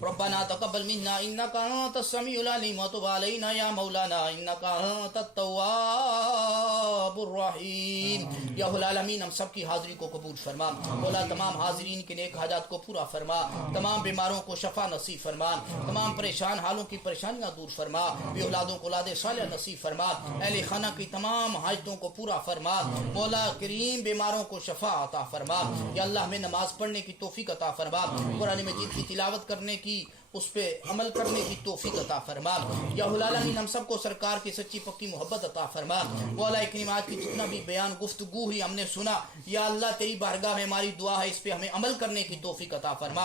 ربنا تقبل منا انک انت السمیع العلیم وتب علینا یا مولانا انک انت التواب الرحیم. یا العالمین ہم سب کی حاضری کو قبول فرما. مولا تمام حاضرین کے نیک حاجات کو پورا فرما، تمام بیماروں کو شفا نصیب فرما، تمام پریشان حالوں کی پریشانیاں دور فرما، بے اولادوں کو اولاد صالح نصیب فرما، اہل خانہ کی تمام حاجتوں کو پورا فرما. مولا کریم بیماروں کو شفا عطا فرما. یا اللہ ہمیں نماز پڑھنے کی توفیق عطا فرما، قرآن مجید کی تلاوت کرنے کی، اس پہ عمل کرنے کی توفیق عطا فرما. یا العالمین ہم سب کو سرکار کی سچی پکی محبت عطا فرما. مولا کریم آج کی جتنا بھی بیان گفتگو ہی ہم نے سنا، یا اللہ تیری بارگاہ میں ہماری دعا ہے اس پہ ہمیں عمل کرنے کی توفیق عطا فرما.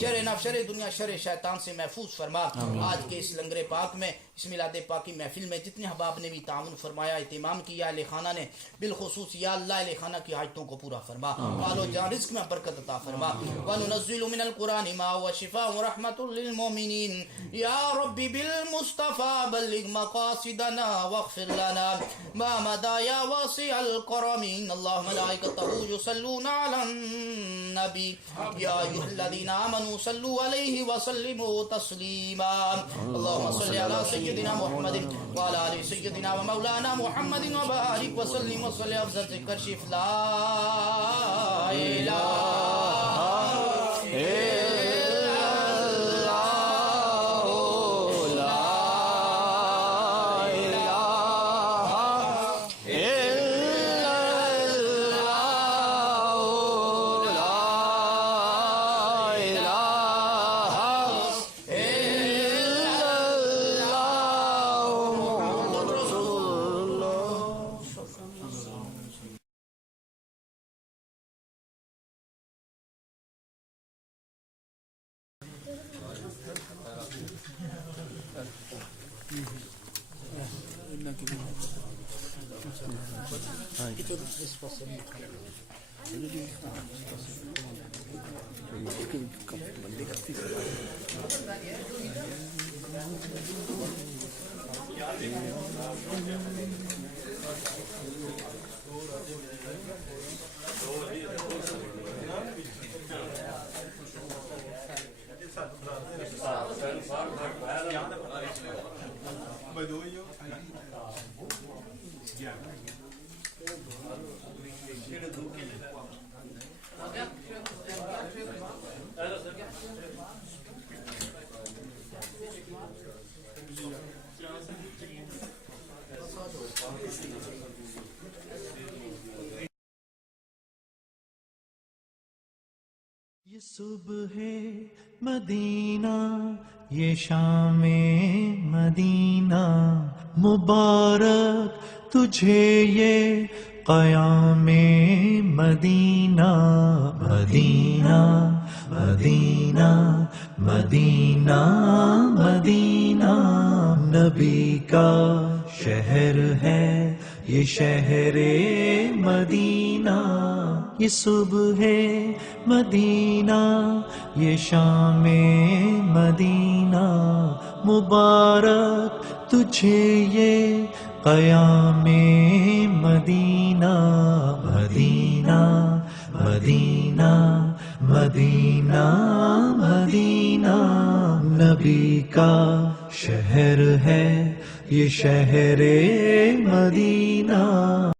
شر نفس، شر دنیا، شر شیطان سے محفوظ فرما. آج کے اس لنگر پاک میں، اس میلاد پاکی محفل میں جتنے احباب نے بھی تعاون فرمایا، اہتمام کیا، اہل خانہ نے بالخصوص، یا اللہ اہل خانہ کی حاجتوں کو پورا فرما، مال و جان رزق میں برکت عطا فرما. وَنُنَزِّلُ مِنَ الْقُرْآنِ مَا هُوَ شِفَاءٌ وَرَحْمَةٌ لِّلْمُؤْمِنِينَ یا ربی بالمصطفى بلغ مقاصدنا واغفر لنا ما مدى یا واسع الكرم. اللہ ملائکته یصلون علی النبی یا ایھا الذین آمنوا صلوا علیہ وسلموا تسلیما. اللهم صل علی سیدنا محمد وعلى آل سیدنا ومولانا محمد وبارک وسلم وصلی افضل ذکر شف لا الہ Yeah. یہ صبح مدینہ یہ شام مدینہ مبارک تجھے یہ قیام مدینہ مدینہ مدینہ مدینہ مدینہ نبی کا شہر ہے یہ شہر مدینہ یہ صبح مدینہ یہ شام مدینہ مبارک تجھے یہ قیام مدینہ مدینہ مدینہ مدینہ مدینہ نبی کا شہر ہے یہ شہر مدینہ